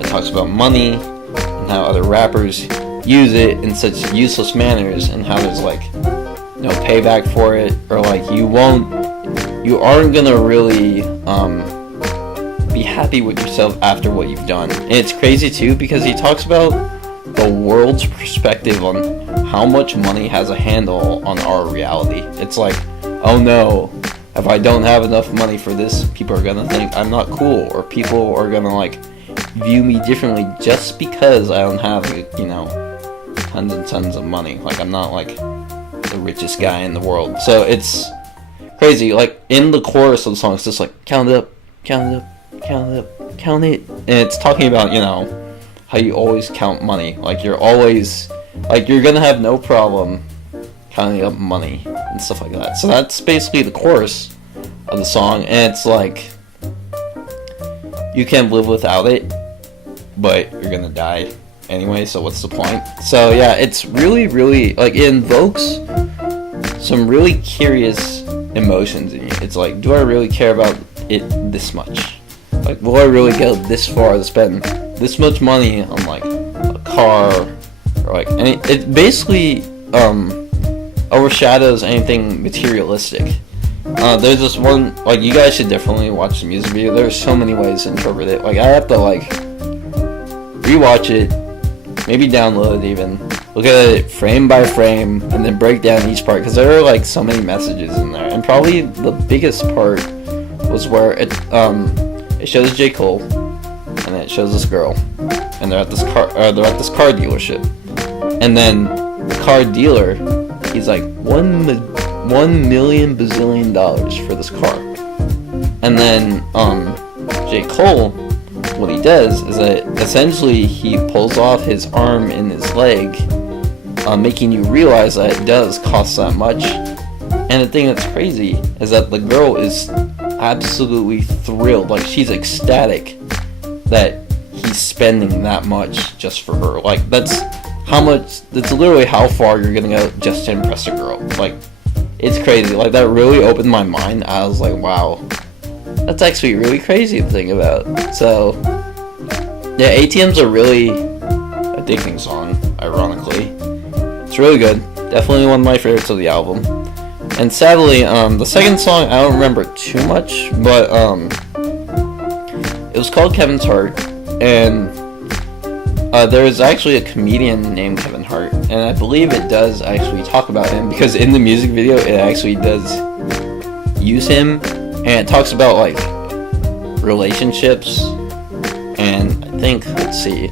It talks about money and how other rappers use it in such useless manners, and how there's like no payback for it, or like you aren't gonna really be happy with yourself after what you've done. And it's crazy too, because he talks about the world's perspective on how much money has a handle on our reality. It's like, oh no, if I don't have enough money for this, people are gonna think I'm not cool, or people are gonna like view me differently just because I don't have, you know, tons and tons of money. Like, I'm not like the richest guy in the world. So it's crazy. Like, in the chorus of the song, it's just like, count it up, count it up, count it up, count it. And it's talking about, you know, how you always count money. Like, you're always, like, you're gonna have no problem counting up money and stuff like that. So that's basically the chorus of the song, and it's like, you can't live without it, but you're gonna die anyway, so what's the point? So yeah, it's really, really, like, it invokes some really curious emotions in you. It's like, do I really care about it this much? Like, will I really go this far to spend this much money on like a car, or like any? It basically overshadows anything materialistic. There's this one, like, you guys should definitely watch the music video. There's so many ways to interpret it. Like, I have to like rewatch it, maybe download it even, look at it frame by frame, and then break down each part, because there are like so many messages in there. And probably the biggest part was where it shows J. Cole, and it shows this girl, and they're at this car dealership, and then the car dealer, he's like $1 million bazillion for this car, and then J. Cole, what he does is that essentially he pulls off his arm and his leg, making you realize that it does cost that much. And the thing that's crazy is that the girl is absolutely thrilled, like, she's ecstatic that he's spending that much just for her. Like, that's literally how far you're gonna go just to impress a girl. Like, it's crazy. Like, that really opened my mind. I was like, wow, that's actually really crazy to think about. So yeah, ATM's a really addicting song, ironically. It's really good. Definitely one of my favorites of the album. And sadly, the second song, I don't remember too much, but it was called Kevin's Heart, and there is actually a comedian named Kevin Hart, and I believe it does actually talk about him, because in the music video it actually does use him, and it talks about like relationships, and I think, let's see,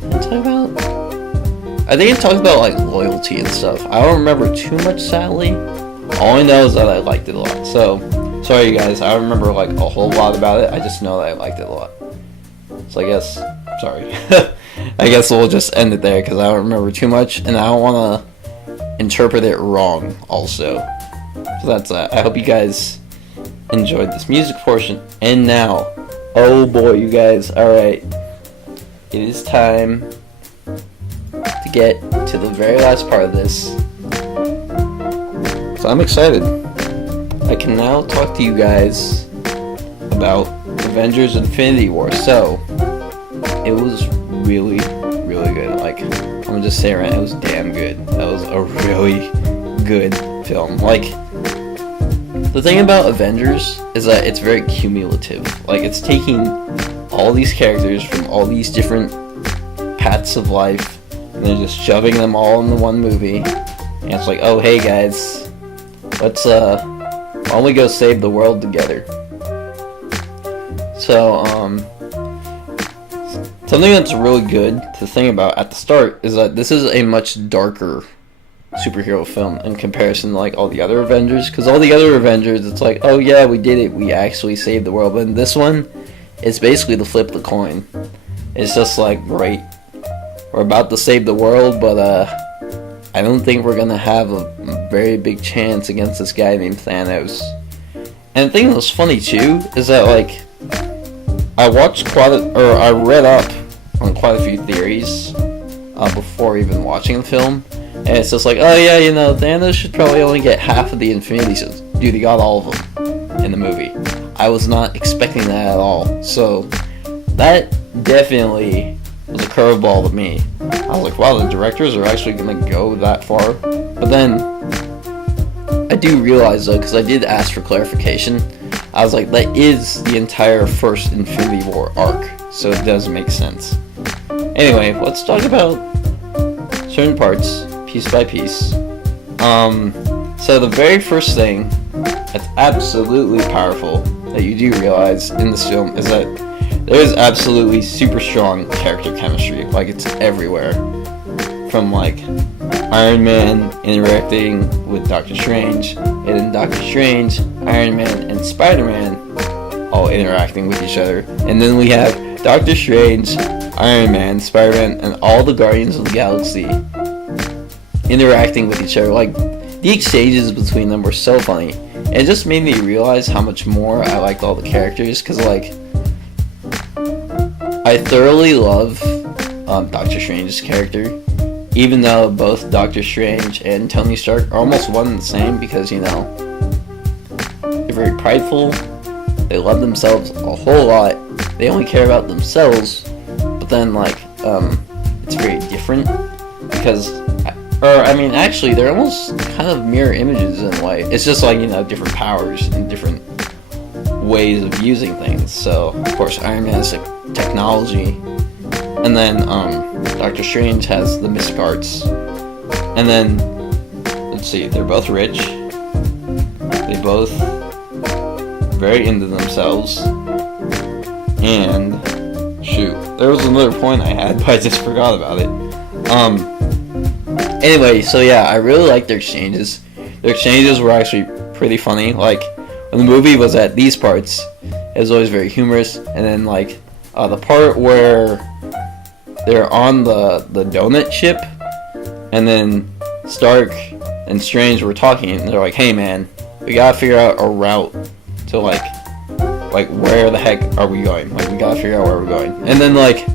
I think it talks about like loyalty and stuff. I don't remember too much, sadly. All I know is that I liked it a lot. So, sorry you guys, I don't remember like a whole lot about it. I just know that I liked it a lot. So I guess, sorry. I guess we'll just end it there, because I don't remember too much, and I don't want to interpret it wrong also. So that's that. I hope you guys enjoyed this music portion. And now, oh boy, you guys, alright. It is time to get to the very last part of this. So I'm excited. I can now talk to you guys about Avengers Infinity War. So, it was really, really good. Like, I'm gonna just say it right now, it was damn good. That was a really good film. Like, the thing about Avengers is that it's very cumulative. Like, it's taking all these characters from all these different paths of life, and they're just shoving them all into one movie. And it's like, oh hey guys, let's why don't we go save the world together? So something that's really good to think about at the start is that this is a much darker superhero film in comparison to like all the other Avengers, because all the other Avengers, it's like, oh yeah, we did it, we actually saved the world. But in this one, it's basically the flip the coin. It's just like, great, we're about to save the world, but I don't think we're gonna have a very big chance against this guy named Thanos. And the thing that was funny too is that, like, I read up on quite a few theories before even watching the film, and it's just like, oh yeah, you know, Thanos should probably only get half of the Infinity Stones. Dude, he got all of them in the movie. I was not expecting that at all. So that definitely was a curveball to me. I was like, wow, the directors are actually gonna go that far. But then I do realize though, because I did ask for clarification, I was like, that is the entire first Infinity War arc, so it does make sense. Anyway, let's talk about certain parts, piece by piece. So the very first thing that's absolutely powerful that you do realize in this film is that there is absolutely super strong character chemistry. Like, it's everywhere. From like Iron Man interacting with Doctor Strange, and then Doctor Strange, Iron Man, and Spider-Man all interacting with each other. And then we have Doctor Strange, Iron Man, Spider-Man, and all the Guardians of the Galaxy interacting with each other. Like, the exchanges between them were so funny. And it just made me realize how much more I liked all the characters, because like, I thoroughly love Doctor Strange's character, even though both Doctor Strange and Tony Stark are almost one and the same, because, you know, they're very prideful, they love themselves a whole lot, they only care about themselves, but then, like, it's very different, because, or, I mean, actually, they're almost kind of mirror images in a way. It's just like, you know, different powers and different ways of using things. So, of course, Iron Man has like technology, and then Doctor Strange has the mystic arts, and then let's see, they're both rich, they both very into themselves, and shoot, there was another point I had, but I just forgot about it. Anyway, so yeah, I really liked their exchanges. Their exchanges were actually pretty funny. Like, when the movie was at these parts, it was always very humorous. And then, like, the part where they're on the donut ship, and then Stark and Strange were talking, and they're like, hey man, we gotta figure out a route to, like where the heck are we going? Like, we gotta figure out where we're going. And then, like,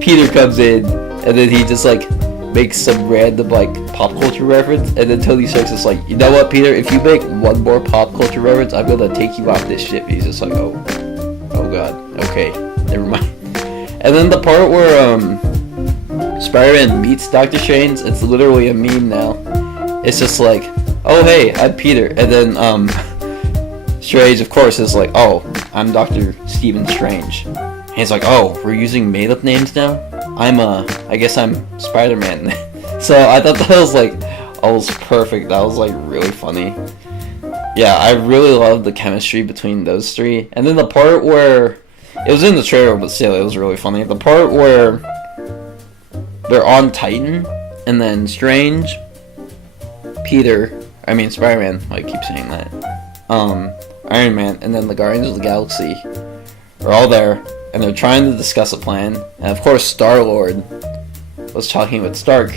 Peter comes in, and then he just, like, makes some random, like, pop culture reference, and then Tony Stark's just like, you know what, Peter, if you make one more pop culture reference, I'm gonna take you off this ship. He's just like, oh god, okay, never mind. And then the part where Spider-Man meets Doctor Strange, it's literally a meme now. It's just like, oh hey, I'm Peter, and then Strange, of course, is like, oh, I'm Dr. Stephen Strange. And he's like, oh, we're using made-up names now? I guess I'm Spider-Man. So I thought that was like, almost perfect. That was like really funny. Yeah, I really loved the chemistry between those three. And then the part where, it was in the trailer, but still, it was really funny. The part where they're on Titan, and then Strange, Spider-Man, I keep saying that, Iron Man, and then the Guardians of the Galaxy are all there, and they're trying to discuss a plan. And of course, Star-Lord was talking with Stark.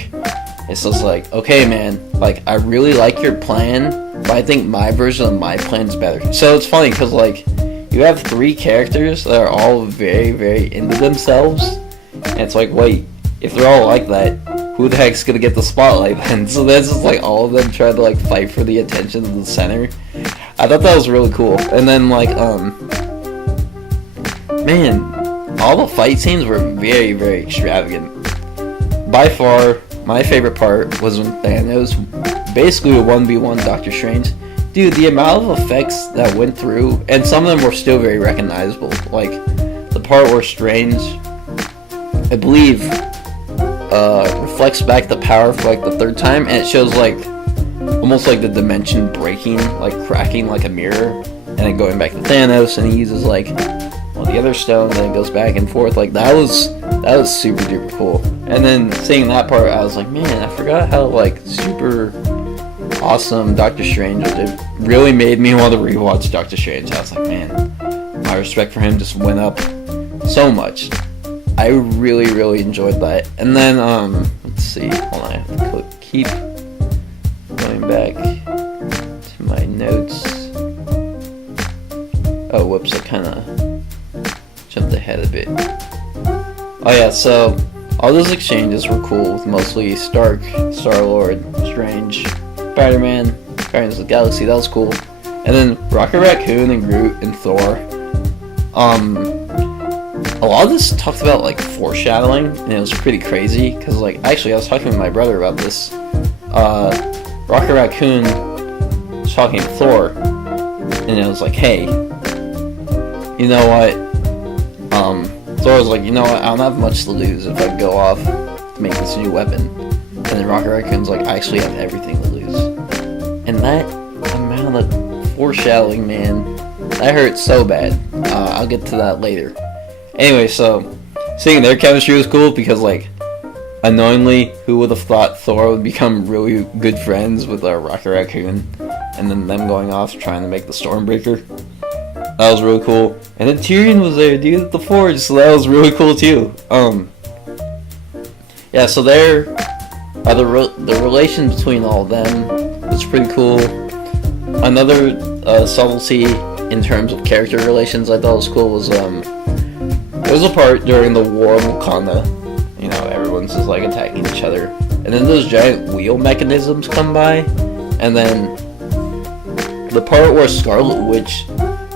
It's just like, okay man, like, I really like your plan, but I think my version of my plan's better. So it's funny, because, like, you have three characters that are all very, very into themselves, and it's like, wait, if they're all like that, who the heck's gonna get the spotlight then? So that's just like all of them trying to like fight for the attention of the center. I thought that was really cool. And then like, man, all the fight scenes were very, very extravagant. By far, my favorite part was when Thanos basically a 1v1 Doctor Strange. Dude, the amount of effects that went through, and some of them were still very recognizable. Like, the part where Strange, I believe, reflects back the power for like the third time, and it shows like, almost like the dimension breaking, like cracking like a mirror, and then going back to Thanos, and he uses like, well, the other stone, and then it goes back and forth. Like, that was super duper cool. And then seeing that part, I was like, man, I forgot how like super awesome Doctor Strange was. It really made me want to rewatch Doctor Strange. I was like, man, my respect for him just went up so much. I really, really enjoyed that. And then, let's see, hold on, I have to keep going back to my notes. Oh, whoops, I kind of jumped ahead a bit. Oh yeah, so all those exchanges were cool with mostly Stark, Star-Lord, Strange, Spider-Man, Guardians of the Galaxy. That was cool. And then Rocket Raccoon and Groot and Thor. A lot of this talked about like foreshadowing, and it was pretty crazy because like actually I was talking with my brother about this. Rocket Raccoon was talking to Thor, and it was like, hey, you know what? Thor was like, you know what? I don't have much to lose if I go off to make this new weapon. And then Rocket Raccoon's like, I actually have everything to lose. And that amount of foreshadowing, man, that hurt so bad. I'll get to that later. Anyway, so seeing their chemistry was cool because, like, annoyingly, who would have thought Thor would become really good friends with Rocket Raccoon, and then them going off trying to make the Stormbreaker. That was really cool. And then Tyrion was there, dude, at the Forge, so that was really cool too. Yeah, so the relation between all of them was pretty cool. Another subtlety in terms of character relations I thought was cool was there was a part during the War of Wakanda, you know, everyone's just like attacking each other, and then those giant wheel mechanisms come by, and then the part where Scarlet Witch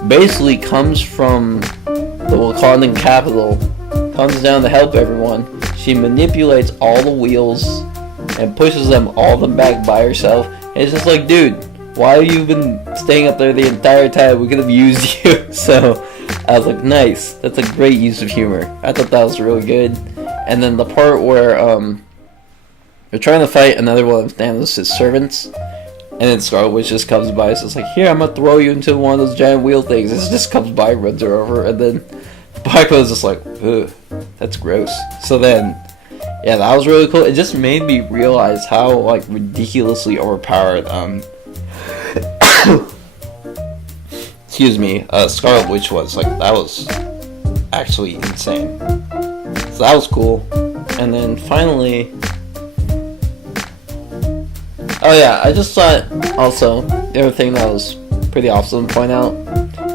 basically comes from the Wakandan capital, comes down to help everyone. She manipulates all the wheels and pushes them back by herself, and it's just like, dude, why have you been staying up there the entire time? We could have used you. So I was like, nice. That's a great use of humor. I thought that was really good. And then the part where they're trying to fight another one of Thanos' servants, and then Scarlet Witch just comes by. So it's like, here, I'm gonna throw you into one of those giant wheel things. It just comes by, runs her over, and then Black Widow's just like, ugh, that's gross. So then, yeah, that was really cool. It just made me realize how like ridiculously overpowered excuse me, Scarlet Witch was. Like, that was actually insane. So that was cool. And then finally, oh yeah, I just thought also the other thing that was pretty awesome to point out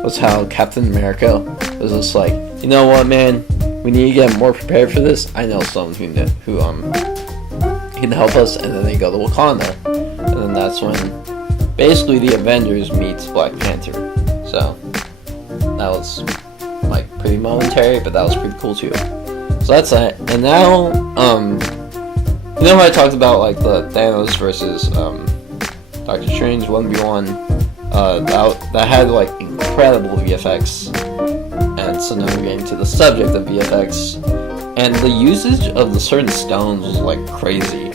was how Captain America was just like, you know what, man, we need to get more prepared for this. I know someone who can help us. And then they go to Wakanda, and then that's when basically the Avengers meets Black Panther. So that was like pretty momentary, but that was pretty cool too. So that's that. And now, you know how I talked about like the Thanos versus Doctor Strange 1v1? That had like incredible VFX. And so now we're getting to the subject of VFX. And the usage of the certain stones was like crazy.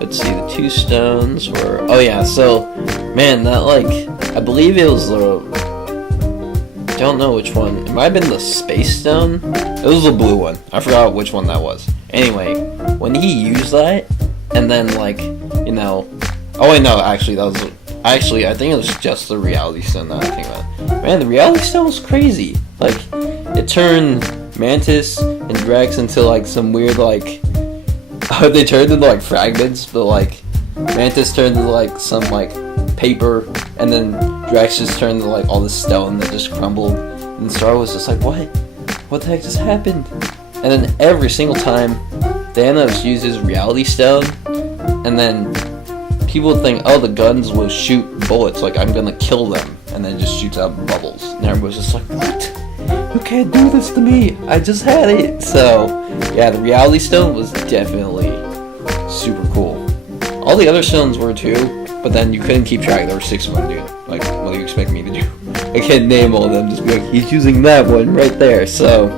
Let's see, the two stones were, oh yeah, so man, that like, I believe it was the, I don't know which one, it might have been the Space Stone. It was the blue one. I forgot which one that was. Anyway, when he used that, and then like, you know, oh wait, no, actually that was, I think it was just the Reality Stone that I think about. Man, the Reality Stone was crazy. Like, it turned Mantis and Drax into like some weird like, they turned into like fragments, but like Mantis turned into like some like paper, and then Drax just turned into like all this stone that just crumbled, and Star was just like, what the heck just happened? And then every single time Thanos uses Reality Stone, and then people would think, oh, the guns will shoot bullets, like I'm gonna kill them, and then it just shoots out bubbles, and everybody's just like, what? You can't do this to me, I just had it. So yeah, the Reality Stone was definitely super cool. All the other stones were too, but then you couldn't keep track. There were 6 of them, dude. Like, what do you expect me to do? I can't name all of them, just be like, he's using that one right there. So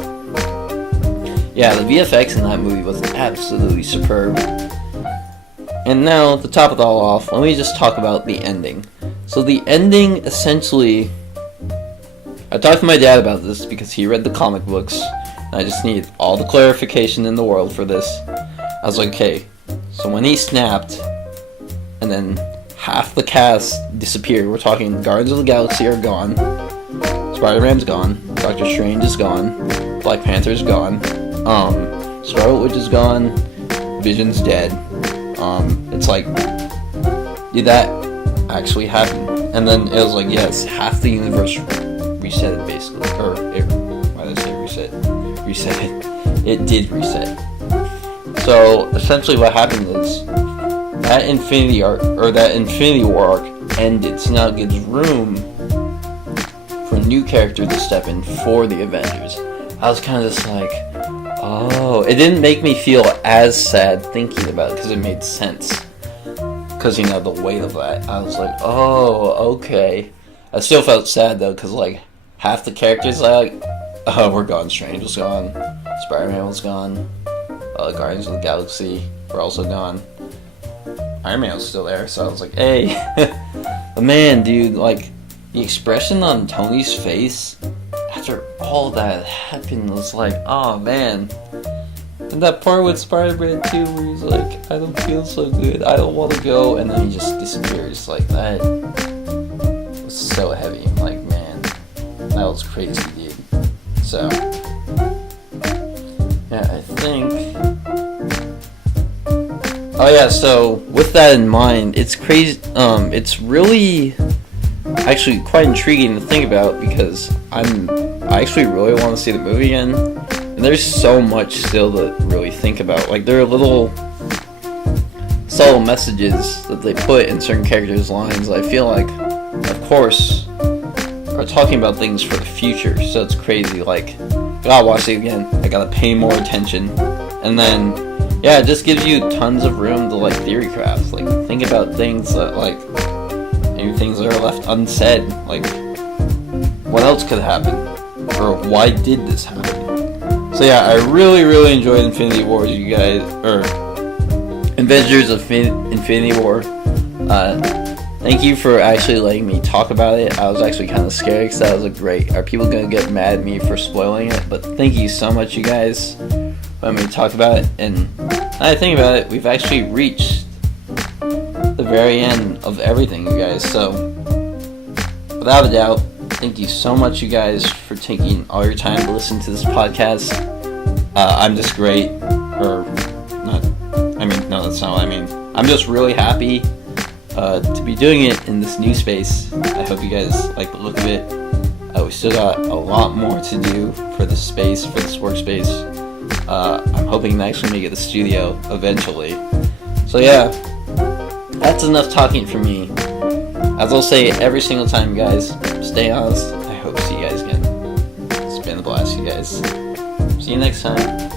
yeah, the VFX in that movie was absolutely superb. And now, to top it all off, let me just talk about the ending. So the ending, essentially, I talked to my dad about this because he read the comic books, and I just needed all the clarification in the world for this. I was like, okay, so when he snapped, and then half the cast disappeared, we're talking Guardians of the Galaxy are gone, Spider-Man's gone, Doctor Strange is gone, Black Panther's gone, Scarlet Witch is gone, Vision's dead. It's like, did that actually happen? And then it was like, yes, half the universe reset basically, or why did I say reset? Reset. It did reset. So essentially, what happened is that Infinity War arc ended, so now it gives room for a new character to step in for the Avengers. I was kind of just like, oh, it didn't make me feel as sad thinking about it because it made sense. Because, you know, the weight of that. I was like, oh, okay. I still felt sad though, because like half the characters like, oh, we're gone. Strange was gone. Spider-Man was gone. Guardians of the Galaxy were also gone. Iron Man was still there, so I was like, hey. But man, dude, like, the expression on Tony's face after all that happened was like, oh man. And that part with Spider-Man 2 where he's like, I don't feel so good, I don't want to go, and then he just disappears. Like, that was so heavy. Like, man, that was crazy, dude. So, yeah, I think... Oh yeah, so with that in mind, it's crazy, it's really actually quite intriguing to think about because I actually really want to see the movie again, and there's so much still to really think about. Like, there are little subtle messages that they put in certain characters' lines that I feel like, of course, are talking about things for the future, so it's crazy. Like, I gotta watch it again, I gotta pay more attention, and then yeah, it just gives you tons of room to, like, theory craft. Like, think about things that, like, maybe things that are left unsaid. Like, what else could happen? Or why did this happen? So yeah, I really, really enjoyed Infinity War, you guys, or Avengers of Infinity War. Thank you for actually letting me talk about it. I was actually kind of scared because that was a great... Are people going to get mad at me for spoiling it? But thank you so much, you guys. Let me talk about it, and now I think about it, we've actually reached the very end of everything, you guys. So, without a doubt, thank you so much, you guys, for taking all your time to listen to this podcast. I'm just great, or not. I mean, no, that's not what I mean. I'm just really happy to be doing it in this new space. I hope you guys like the look of it. We still got a lot more to do for this space, for this workspace. I'm hoping to actually make it the studio eventually. So yeah, that's enough talking for me. As I'll say every single time, guys, stay honest. I hope to see you guys again. It's been a blast, you guys. See you next time.